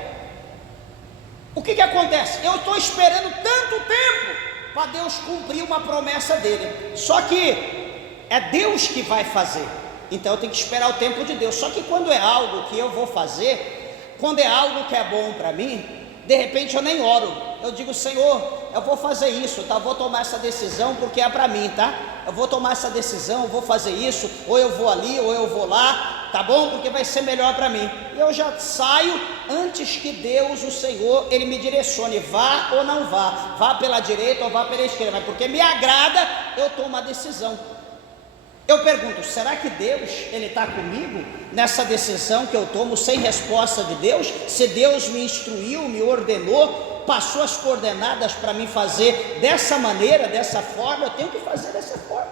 O que acontece? Eu estou esperando tanto tempo, para Deus cumprir uma promessa dele, só que é Deus que vai fazer, então eu tenho que esperar o tempo de Deus. Só que quando é algo que eu vou fazer, quando é algo que é bom para mim, de repente eu nem oro, eu digo, Senhor, eu vou fazer isso, tá? Vou tomar essa decisão porque é para mim, tá? eu vou tomar essa decisão, eu vou fazer isso, ou eu vou ali, ou eu vou lá, tá bom? Porque vai ser melhor para mim. E eu já saio antes que Deus, o Senhor, Ele me direcione, vá ou não vá, vá pela direita ou vá pela esquerda, mas porque me agrada, eu tomo a decisão. Eu pergunto, será que Deus, Ele está comigo nessa decisão que eu tomo sem resposta de Deus? Se Deus me instruiu, me ordenou, passou as coordenadas para mim fazer dessa maneira, dessa forma, eu tenho que fazer dessa forma.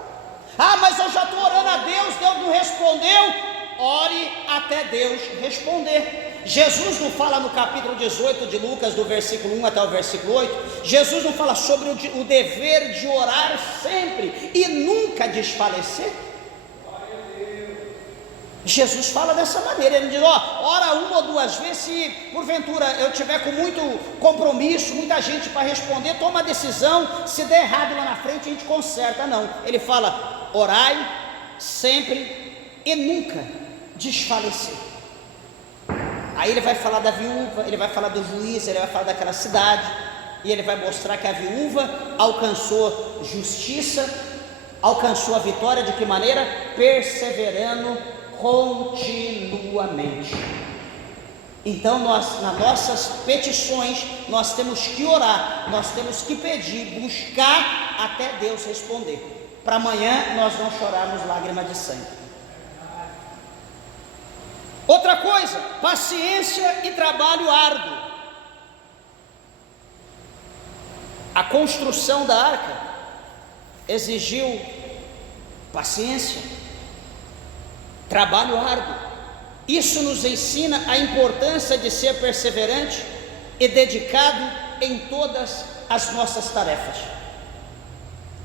Ah, mas eu já estou orando a Deus, Deus não respondeu. Ore até Deus responder. Jesus não fala no capítulo 18 de Lucas, do versículo 1 até o versículo 8, Jesus não fala sobre o dever de orar sempre e nunca desfalecer? Jesus fala dessa maneira, ele diz, ora uma ou duas vezes, se porventura eu tiver com muito compromisso, muita gente para responder, toma a decisão, se der errado lá na frente a gente conserta. Não, ele fala, orai sempre e nunca desfalecer. Aí ele vai falar da viúva, ele vai falar do juiz, ele vai falar daquela cidade, e ele vai mostrar que a viúva alcançou justiça, alcançou a vitória, de que maneira? Perseverando continuamente. Então nós, nas nossas petições, nós temos que orar, nós temos que pedir, buscar até Deus responder, para amanhã nós não chorarmos lágrimas de sangue. Outra coisa, paciência e trabalho árduo. A construção da arca exigiu paciência, trabalho árduo. Isso nos ensina a importância de ser perseverante e dedicado em todas as nossas tarefas.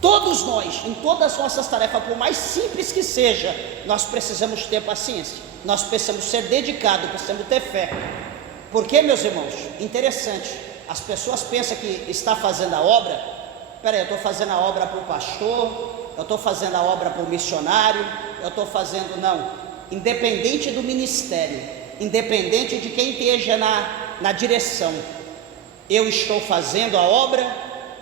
Todos nós, em todas as nossas tarefas, por mais simples que seja, nós precisamos ter paciência, nós precisamos ser dedicados, precisamos ter fé. Porque, meus irmãos, interessante, as pessoas pensam que está fazendo a obra, eu estou fazendo a obra para o pastor, eu estou fazendo a obra para o missionário, eu estou fazendo, não, independente do ministério, independente de quem esteja na direção, eu estou fazendo a obra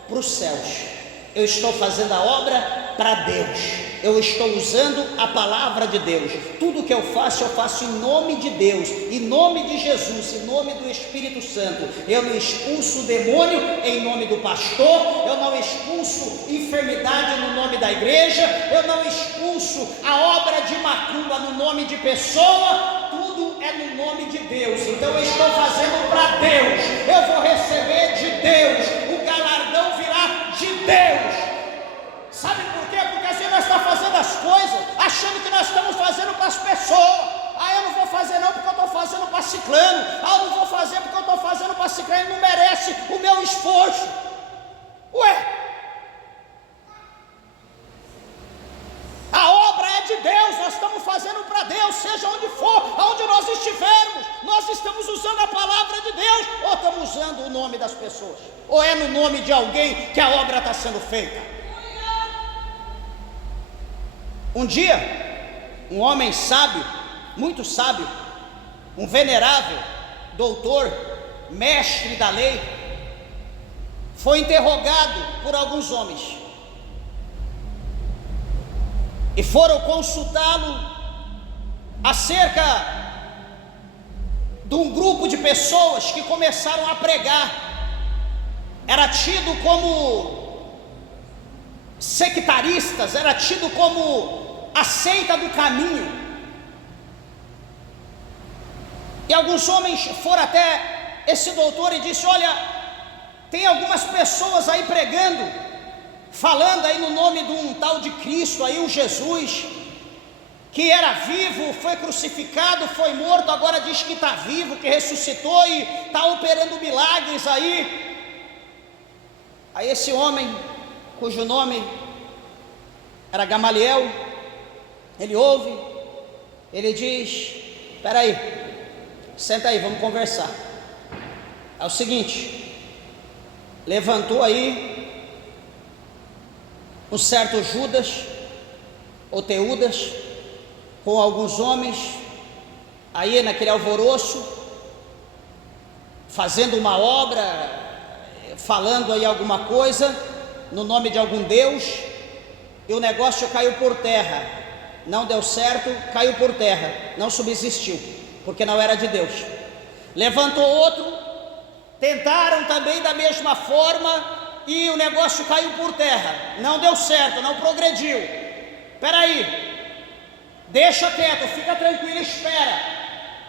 para os céus, eu estou fazendo a obra para Deus, eu estou usando a palavra de Deus. Tudo que eu faço em nome de Deus, em nome de Jesus, em nome do Espírito Santo. Eu não expulso o demônio em nome do pastor, eu não expulso enfermidade no nome da igreja, eu não expulso a obra de macumba no nome de pessoa, tudo é no nome de Deus. Então eu estou fazendo para Deus, eu vou receber de Deus, o galardão virá de Deus. Sabe por quê? Porque assim nós estamos fazendo as coisas achando que nós estamos fazendo para as pessoas. Eu não vou fazer não porque eu estou fazendo para ciclano. Eu não vou fazer porque eu estou fazendo para ciclano, ele não merece o meu esforço. Ué, a obra é de Deus, nós estamos fazendo para Deus, seja onde for, aonde nós estivermos, nós estamos usando a palavra de Deus, ou estamos usando o nome das pessoas, ou é no nome de alguém que a obra está sendo feita. Um dia, um homem sábio, muito sábio, um venerável doutor, mestre da lei, foi interrogado por alguns homens e foram consultá-lo acerca de um grupo de pessoas que começaram a pregar. Era tido como sectaristas, era tido como a seita do caminho. E alguns homens foram até esse doutor e disse: olha, tem algumas pessoas aí pregando, falando aí no nome de um tal de Cristo aí, o Jesus, que era vivo, foi crucificado, foi morto, agora diz que está vivo, que ressuscitou e está operando milagres aí. Aí esse homem, cujo nome era Gamaliel, ele ouve, ele diz: espera aí, senta aí, vamos conversar. É o seguinte, levantou aí um certo Judas, ou Teudas, com alguns homens, aí naquele alvoroço, fazendo uma obra, falando aí alguma coisa, no nome de algum Deus, e o negócio caiu por terra, não deu certo, caiu por terra, não subsistiu, porque não era de Deus. Levantou outro, tentaram também da mesma forma, e o negócio caiu por terra, não deu certo, não progrediu. Espera aí, deixa quieto, fica tranquilo, espera,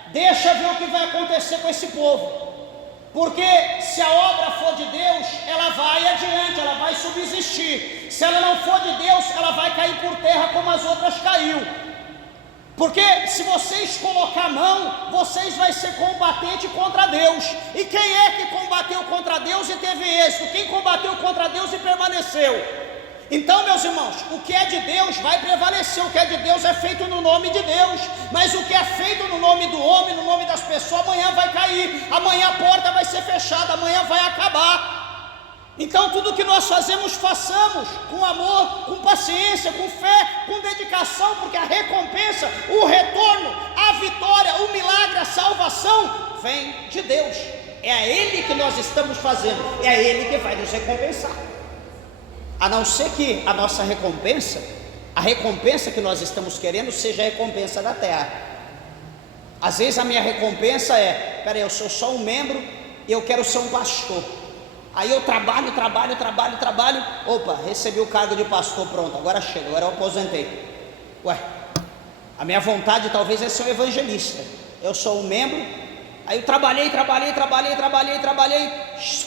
deixa ver o que vai acontecer com esse povo, porque se a obra for de Deus, ela vai adiante, ela vai subsistir. Se ela não for de Deus, ela vai cair por terra como as outras caiu. Porque se vocês colocar a mão, vocês vão ser combatente contra Deus. E quem é que combateu contra Deus e teve êxito? Quem combateu contra Deus e permaneceu? Então, meus irmãos, o que é de Deus vai prevalecer, o que é de Deus é feito no nome de Deus, mas o que é feito no nome do homem, no nome das pessoas, amanhã vai cair, amanhã a porta vai ser fechada, amanhã vai acabar. Então tudo que nós fazemos, façamos com amor, com paciência, com fé, com dedicação, porque a recompensa, o retorno, a vitória, o milagre, a salvação vem de Deus. É a Ele que nós estamos fazendo, é a Ele que vai nos recompensar. A não ser que a nossa recompensa, a recompensa que nós estamos querendo, seja a recompensa da terra. Às vezes a minha recompensa é: peraí, eu sou só um membro e eu quero ser um pastor. Aí eu trabalho, opa, recebi o cargo de pastor, pronto, agora chega, agora eu aposentei. Ué, a minha vontade talvez é ser um evangelista. Eu sou um membro, aí eu trabalhei,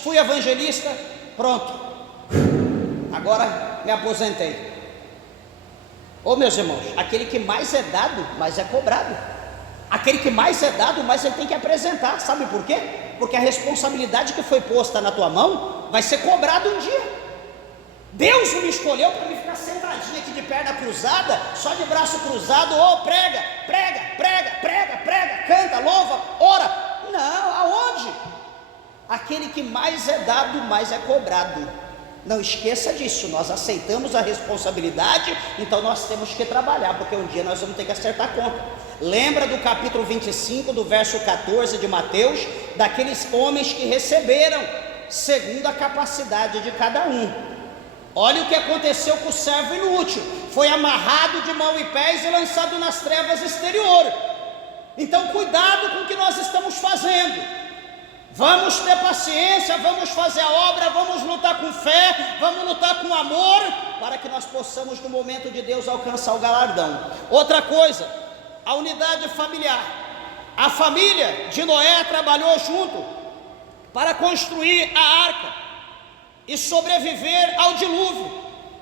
fui evangelista, pronto, agora me aposentei. Ô meus irmãos, aquele que mais é dado, mais é cobrado. Aquele que mais é dado, mais ele tem que apresentar. Sabe por quê? Porque a responsabilidade que foi posta na tua mão vai ser cobrada um dia. Deus não me escolheu para me ficar sentadinho aqui de perna cruzada, só de braço cruzado, prega, canta, louva, ora. Não, aonde? Aquele que mais é dado, mais é cobrado. Não esqueça disso, nós aceitamos a responsabilidade, então nós temos que trabalhar, porque um dia nós vamos ter que acertar a conta. Lembra do capítulo 25, do verso 14 de Mateus, daqueles homens que receberam segundo a capacidade de cada um. Olha o que aconteceu com o servo inútil: foi amarrado de mão e pés e lançado nas trevas exteriores. Então cuidado com o que nós estamos fazendo. Vamos ter paciência, vamos fazer a obra, vamos lutar com fé, vamos lutar com amor, para que nós possamos no momento de Deus alcançar o galardão. Outra coisa, a unidade familiar. A família de Noé trabalhou junto para construir a arca e sobreviver ao dilúvio.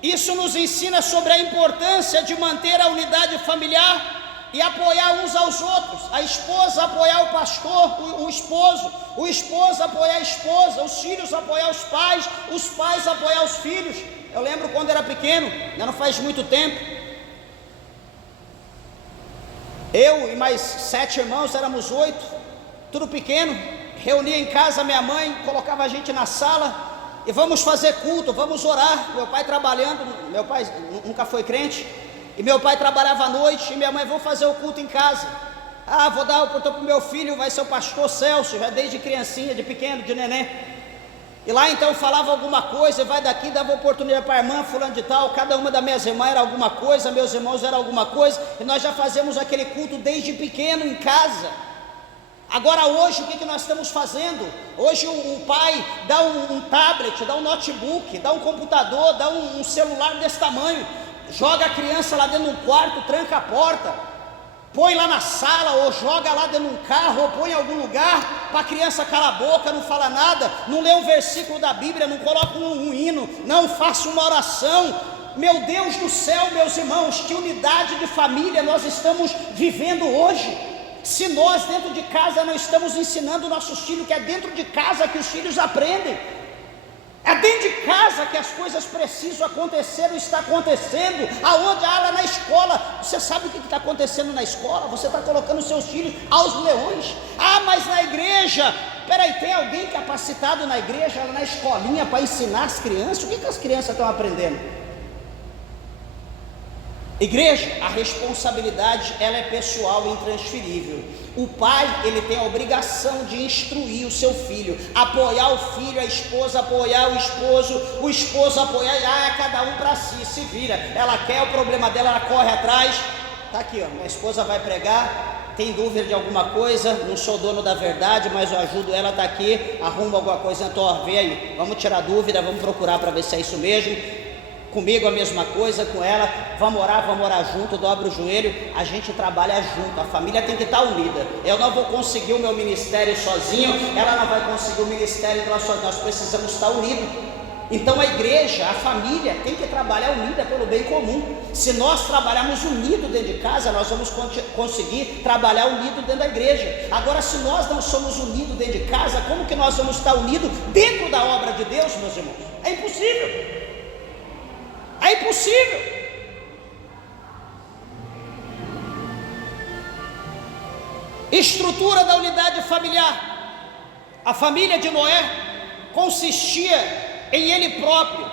Isso nos ensina sobre a importância de manter a unidade familiar e apoiar uns aos outros. A esposa apoiar o pastor, o esposo apoiar a esposa, os filhos apoiar os pais apoiar os filhos. Eu lembro quando era pequeno, não faz muito tempo, eu e mais 7 irmãos, éramos 8, tudo pequeno, reunia em casa minha mãe, colocava a gente na sala e vamos fazer culto, vamos orar. Meu pai trabalhando, meu pai nunca foi crente, e meu pai trabalhava à noite, e minha mãe: vou fazer o culto em casa. Vou dar a oportunidade para o meu filho, vai ser o pastor Celso, já desde criancinha, de pequeno, de neném. E lá então falava alguma coisa, vai daqui, dava oportunidade para a irmã fulano de tal, cada uma das minhas irmãs era alguma coisa, meus irmãos eram alguma coisa, e nós já fazemos aquele culto desde pequeno em casa. Agora hoje, o que nós estamos fazendo? Hoje o pai dá um tablet, dá um notebook, dá um computador, dá um celular desse tamanho, joga a criança lá dentro de um quarto, tranca a porta, põe lá na sala, ou joga lá dentro de um carro, ou põe em algum lugar, para a criança calar a boca, não fala nada, não lê um versículo da Bíblia, não coloca um hino, não faça uma oração. Meu Deus do céu, meus irmãos, que unidade de família nós estamos vivendo hoje, se nós dentro de casa não estamos ensinando nossos filhos que é dentro de casa que os filhos aprendem. É dentro de casa que as coisas precisam acontecer, ou está acontecendo. Aonde? Lá na escola. Você sabe o que está acontecendo na escola? Você está colocando seus filhos aos leões. Mas na igreja, peraí, tem alguém capacitado na igreja, na escolinha, para ensinar as crianças? O que as crianças estão aprendendo? Igreja, a responsabilidade ela é pessoal e intransferível. O pai, ele tem a obrigação de instruir o seu filho, apoiar o filho, a esposa apoiar o esposo apoiar, é cada um para si, se vira. Ela quer o problema dela, ela corre atrás. Tá aqui, ó, minha esposa vai pregar, tem dúvida de alguma coisa, não sou dono da verdade, mas eu ajudo ela, tá aqui, arruma alguma coisa, então ó, vê aí, vamos tirar dúvida, vamos procurar para ver se é isso mesmo. Comigo a mesma coisa, com ela, vamos orar junto, dobra o joelho, a gente trabalha junto, a família tem que estar unida. Eu não vou conseguir o meu ministério sozinho, ela não vai conseguir o ministério dela sozinha, nós precisamos estar unidos. Então a igreja, a família tem que trabalhar unida pelo bem comum. Se nós trabalharmos unidos dentro de casa, nós vamos conseguir trabalhar unidos dentro da igreja. Agora, se nós não somos unidos dentro de casa, como que nós vamos estar unidos dentro da obra de Deus, meus irmãos? É impossível. É impossível. Estrutura da unidade familiar. A família de Noé consistia em ele próprio,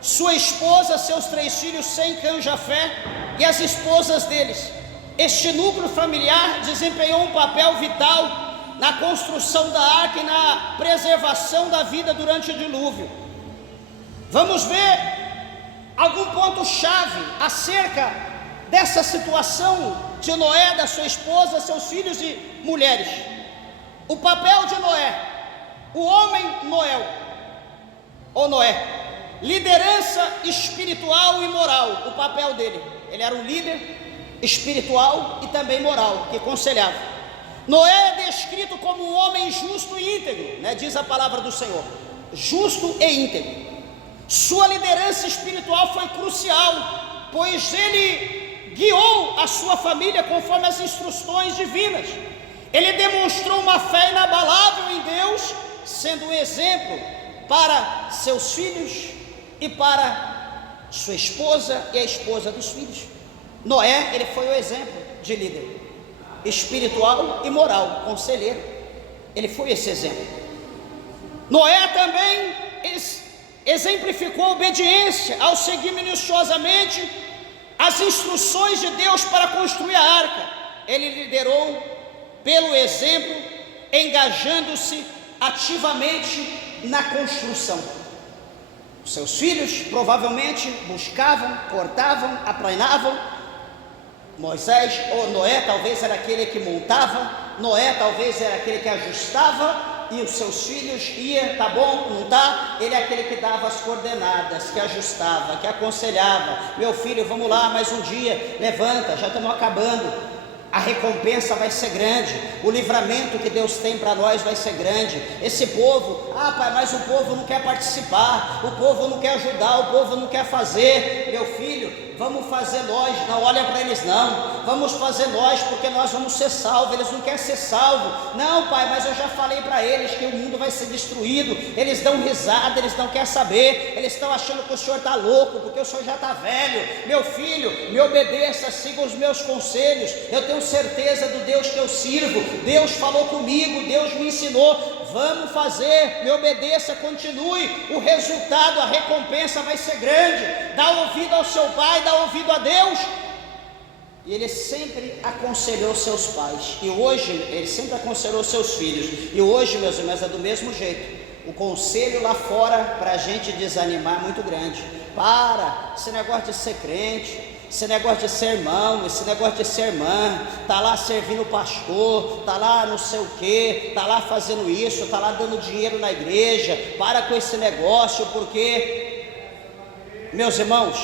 sua esposa, seus 3 filhos, Sem, Cã e Jafé, e as esposas deles. Este núcleo familiar desempenhou um papel vital na construção da arca e na preservação da vida durante o dilúvio. Vamos ver algum ponto-chave acerca dessa situação de Noé, da sua esposa, seus filhos e mulheres. O papel de Noé, o homem Noé, liderança espiritual e moral, o papel dele. Ele era um líder espiritual e também moral, que aconselhava. Noé é descrito como um homem justo e íntegro, né? Diz a palavra do Senhor, justo e íntegro. Sua liderança espiritual foi crucial, pois ele guiou a sua família conforme as instruções divinas. Ele demonstrou uma fé inabalável em Deus, sendo um exemplo para seus filhos e para sua esposa e a esposa dos filhos. Noé, ele foi o exemplo de líder espiritual e moral, conselheiro. Ele foi esse exemplo. Noé também exemplificou a obediência ao seguir minuciosamente as instruções de Deus para construir a arca. Ele liderou pelo exemplo, engajando-se ativamente na construção. Os seus filhos provavelmente buscavam, cortavam, aplanavam. Moisés ou Noé talvez era aquele que montava, Noé talvez era aquele que ajustava, e os seus filhos ia, tá bom, não tá? Ele é aquele que dava as coordenadas, que ajustava, que aconselhava. Meu filho, vamos lá, mais um dia, levanta, já estamos acabando. A recompensa vai ser grande, o livramento que Deus tem para nós vai ser grande. Esse povo, pai, mas o povo não quer participar, o povo não quer ajudar, o povo não quer fazer. Meu filho, vamos fazer nós, não olha para eles não, vamos fazer nós, porque nós vamos ser salvos. Eles não querem ser salvos, não pai, mas eu já falei para eles que o mundo vai ser destruído. Eles dão risada, eles não querem saber, eles estão achando que o senhor está louco, porque o senhor já está velho. Meu filho, me obedeça, siga os meus conselhos, eu tenho certeza do Deus que eu sirvo, Deus falou comigo, Deus me ensinou, vamos fazer, me obedeça, continue, o resultado, a recompensa vai ser grande. Dá ouvido ao seu pai, dá ouvido a Deus. E ele sempre aconselhou seus pais, e hoje ele sempre aconselhou seus filhos, e hoje, meus irmãos, é do mesmo jeito. O conselho lá fora para a gente desanimar é muito grande. Para, esse negócio de ser crente, esse negócio de ser irmão, esse negócio de ser irmã, tá lá servindo o pastor, tá lá não sei o que, tá lá fazendo isso, tá lá dando dinheiro na igreja. Para com esse negócio, porque, meus irmãos,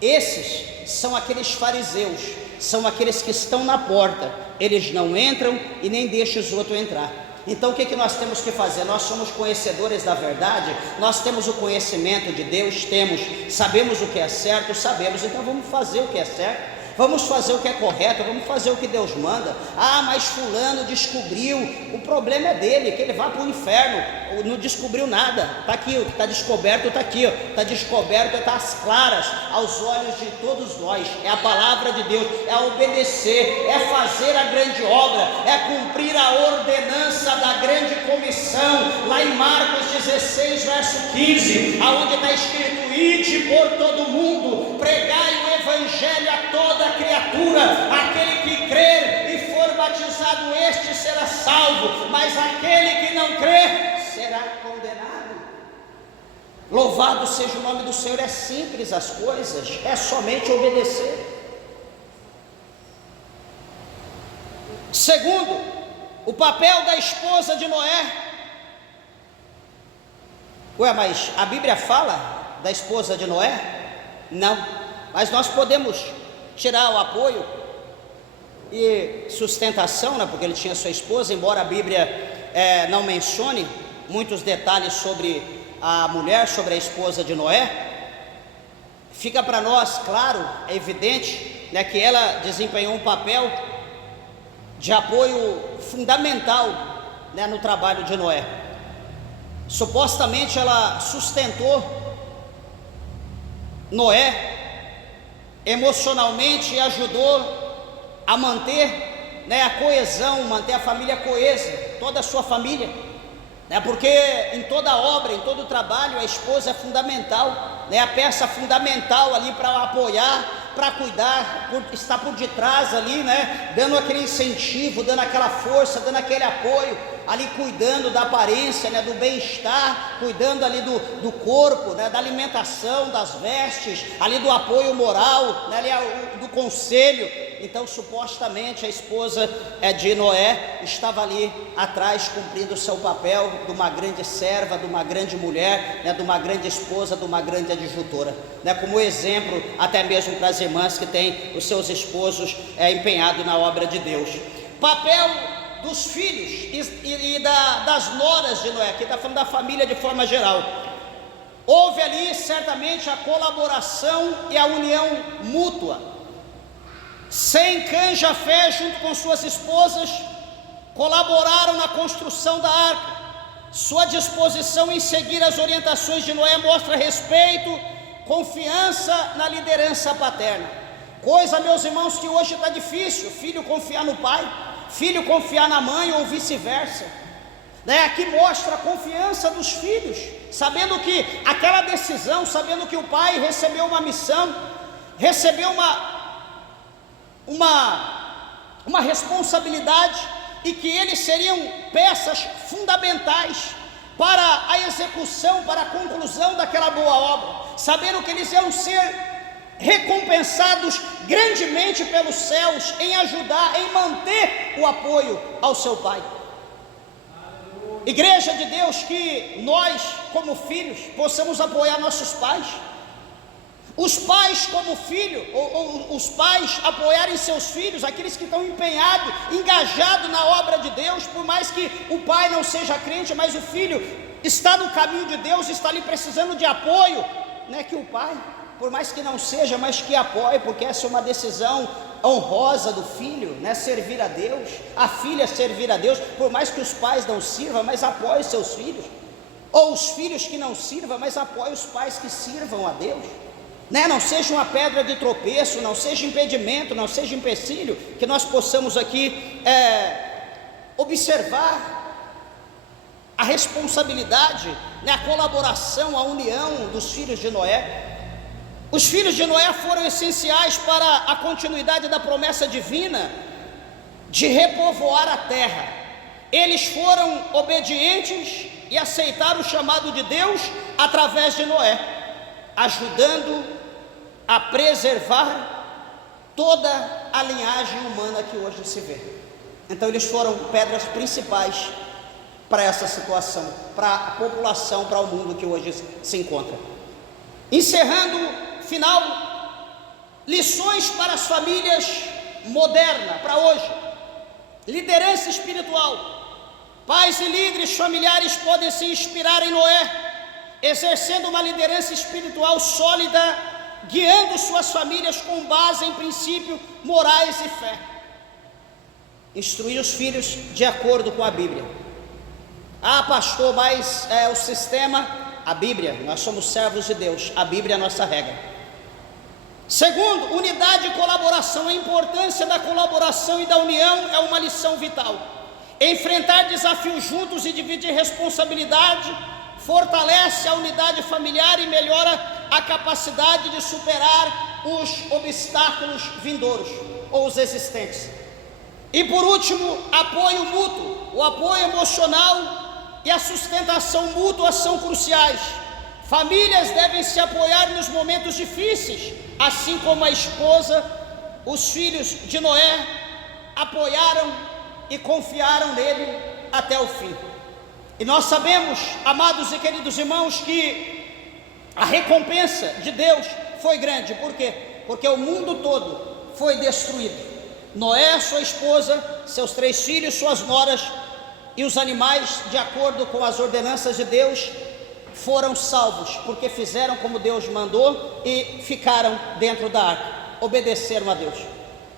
esses são aqueles fariseus, são aqueles que estão na porta, eles não entram e nem deixam os outros entrar. Então o que nós temos que fazer? Nós somos conhecedores da verdade, nós temos o conhecimento de Deus, sabemos o que é certo, sabemos, então vamos fazer o que é certo, vamos fazer o que é correto, vamos fazer o que Deus manda. Mas fulano descobriu, o problema é dele, que ele vá para o inferno, não descobriu nada, está aqui, o que está descoberto está aqui, está descoberto, está às claras, aos olhos de todos nós. É a palavra de Deus, é obedecer, é fazer a grande obra, é cumprir a ordenança da grande comissão, lá em Marcos 16, verso 15, aonde está escrito: ide por todo mundo, pregai o evangelho a toda criatura, aquele que crer e for batizado, este será salvo, mas aquele que não crer será condenado. Louvado seja o nome do Senhor. É simples as coisas, é somente obedecer. Segundo, o papel da esposa de Noé. Mas a Bíblia fala da esposa de Noé? Não, mas nós podemos tirar o apoio e sustentação, né, porque ele tinha sua esposa, embora a Bíblia não mencione muitos detalhes sobre a mulher, sobre a esposa de Noé. Fica para nós claro, é evidente, né, que ela desempenhou um papel de apoio fundamental, né, no trabalho de Noé. Supostamente ela sustentou Noé emocionalmente e ajudou a manter, né, a coesão, manter a família coesa, toda a sua família, né, porque em toda obra, em todo trabalho, a esposa é fundamental, né, a peça fundamental ali para apoiar, para cuidar, estar por detrás ali, né, dando aquele incentivo, dando aquela força, dando aquele apoio, ali cuidando da aparência, né, do bem-estar, cuidando ali do corpo, né, da alimentação, das vestes, ali do apoio moral, né, ali do conselho. Então supostamente a esposa de Noé estava ali atrás cumprindo o seu papel de uma grande serva, de uma grande mulher, né, de uma grande esposa, de uma grande adjutora, né, como exemplo até mesmo para as irmãs que têm os seus esposos empenhados na obra de Deus. Papel dos filhos e das noras de Noé, aqui está falando da família de forma geral. Houve ali certamente a colaboração e a união mútua. Sem canja fé, junto com suas esposas, colaboraram na construção da arca. Sua disposição em seguir as orientações de Noé mostra respeito, confiança na liderança paterna. Coisa, meus irmãos, que hoje está difícil, filho confiar no pai, filho confiar na mãe ou vice-versa, né? Aqui mostra a confiança dos filhos, sabendo que aquela decisão, sabendo que o pai recebeu uma missão, recebeu uma responsabilidade, e que eles seriam peças fundamentais para a execução, para a conclusão daquela boa obra, sabendo que eles iam ser recompensados grandemente pelos céus, em ajudar, em manter o apoio ao seu pai. Igreja de Deus, que nós como filhos possamos apoiar nossos pais, os pais como filho, ou os pais apoiarem seus filhos, aqueles que estão empenhados, engajados na obra de Deus, por mais que o pai não seja crente, mas o filho está no caminho de Deus, está ali precisando de apoio, né, que o pai, por mais que não seja, mas que apoie, porque essa é uma decisão honrosa do filho, né, servir a Deus, a filha servir a Deus, por mais que os pais não sirvam, mas apoie os seus filhos, ou os filhos que não sirvam, mas apoie os pais que sirvam a Deus, né? Não seja uma pedra de tropeço, não seja impedimento, não seja empecilho, que nós possamos aqui observar a responsabilidade, né, a colaboração, a união dos filhos de Noé. Os filhos de Noé foram essenciais para a continuidade da promessa divina de repovoar a terra. Eles foram obedientes e aceitaram o chamado de Deus através de Noé, ajudando a preservar toda a linhagem humana que hoje se vê. Então eles foram pedras principais para essa situação, para a população, para o mundo que hoje se encontra. Encerrando, final, lições para as famílias modernas, para hoje. Liderança espiritual. Pais e líderes familiares podem se inspirar em Noé, exercendo uma liderança espiritual sólida, guiando suas famílias com base em princípios morais e fé. Instruir os filhos de acordo com a Bíblia. Ah, pastor, mas o sistema, a Bíblia, nós somos servos de Deus, a Bíblia é a nossa regra. Segundo, unidade e colaboração. A importância da colaboração e da união é uma lição vital. Enfrentar desafios juntos e dividir responsabilidade fortalece a unidade familiar e melhora a capacidade de superar os obstáculos vindouros ou os existentes. E por último, apoio mútuo. O apoio emocional e a sustentação mútua são cruciais. Famílias devem se apoiar nos momentos difíceis, assim como a esposa, os filhos de Noé apoiaram e confiaram nele até o fim. E nós sabemos, amados e queridos irmãos, que a recompensa de Deus foi grande. Por quê? Porque o mundo todo foi destruído. Noé, sua esposa, seus 3 filhos, suas noras e os animais, de acordo com as ordenanças de Deus, foram salvos, porque fizeram como Deus mandou e ficaram dentro da arca, obedeceram a Deus.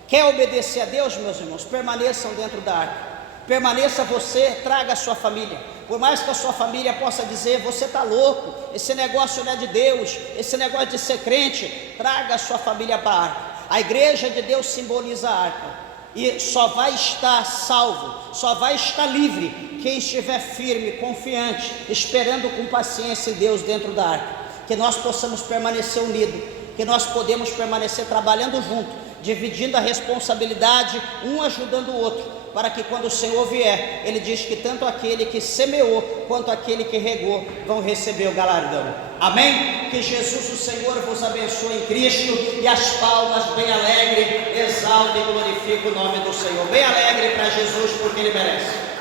Quer obedecer a Deus, meus irmãos? Permaneçam dentro da arca. Permaneça você, traga a sua família. Por mais que a sua família possa dizer: você está louco, esse negócio não é de Deus, esse negócio de ser crente, traga a sua família para a arca. A igreja de Deus simboliza a arca, e só vai estar salvo, só vai estar livre quem estiver firme, confiante, esperando com paciência em Deus dentro da arca. Que nós possamos permanecer unidos, que nós podemos permanecer trabalhando junto, dividindo a responsabilidade, um ajudando o outro, para que quando o Senhor vier, Ele diz que tanto aquele que semeou, quanto aquele que regou, vão receber o galardão. Amém? Que Jesus, o Senhor, vos abençoe em Cristo, e as palmas bem alegre exaltem e glorifiquem o nome do Senhor. Bem alegre para Jesus, porque Ele merece.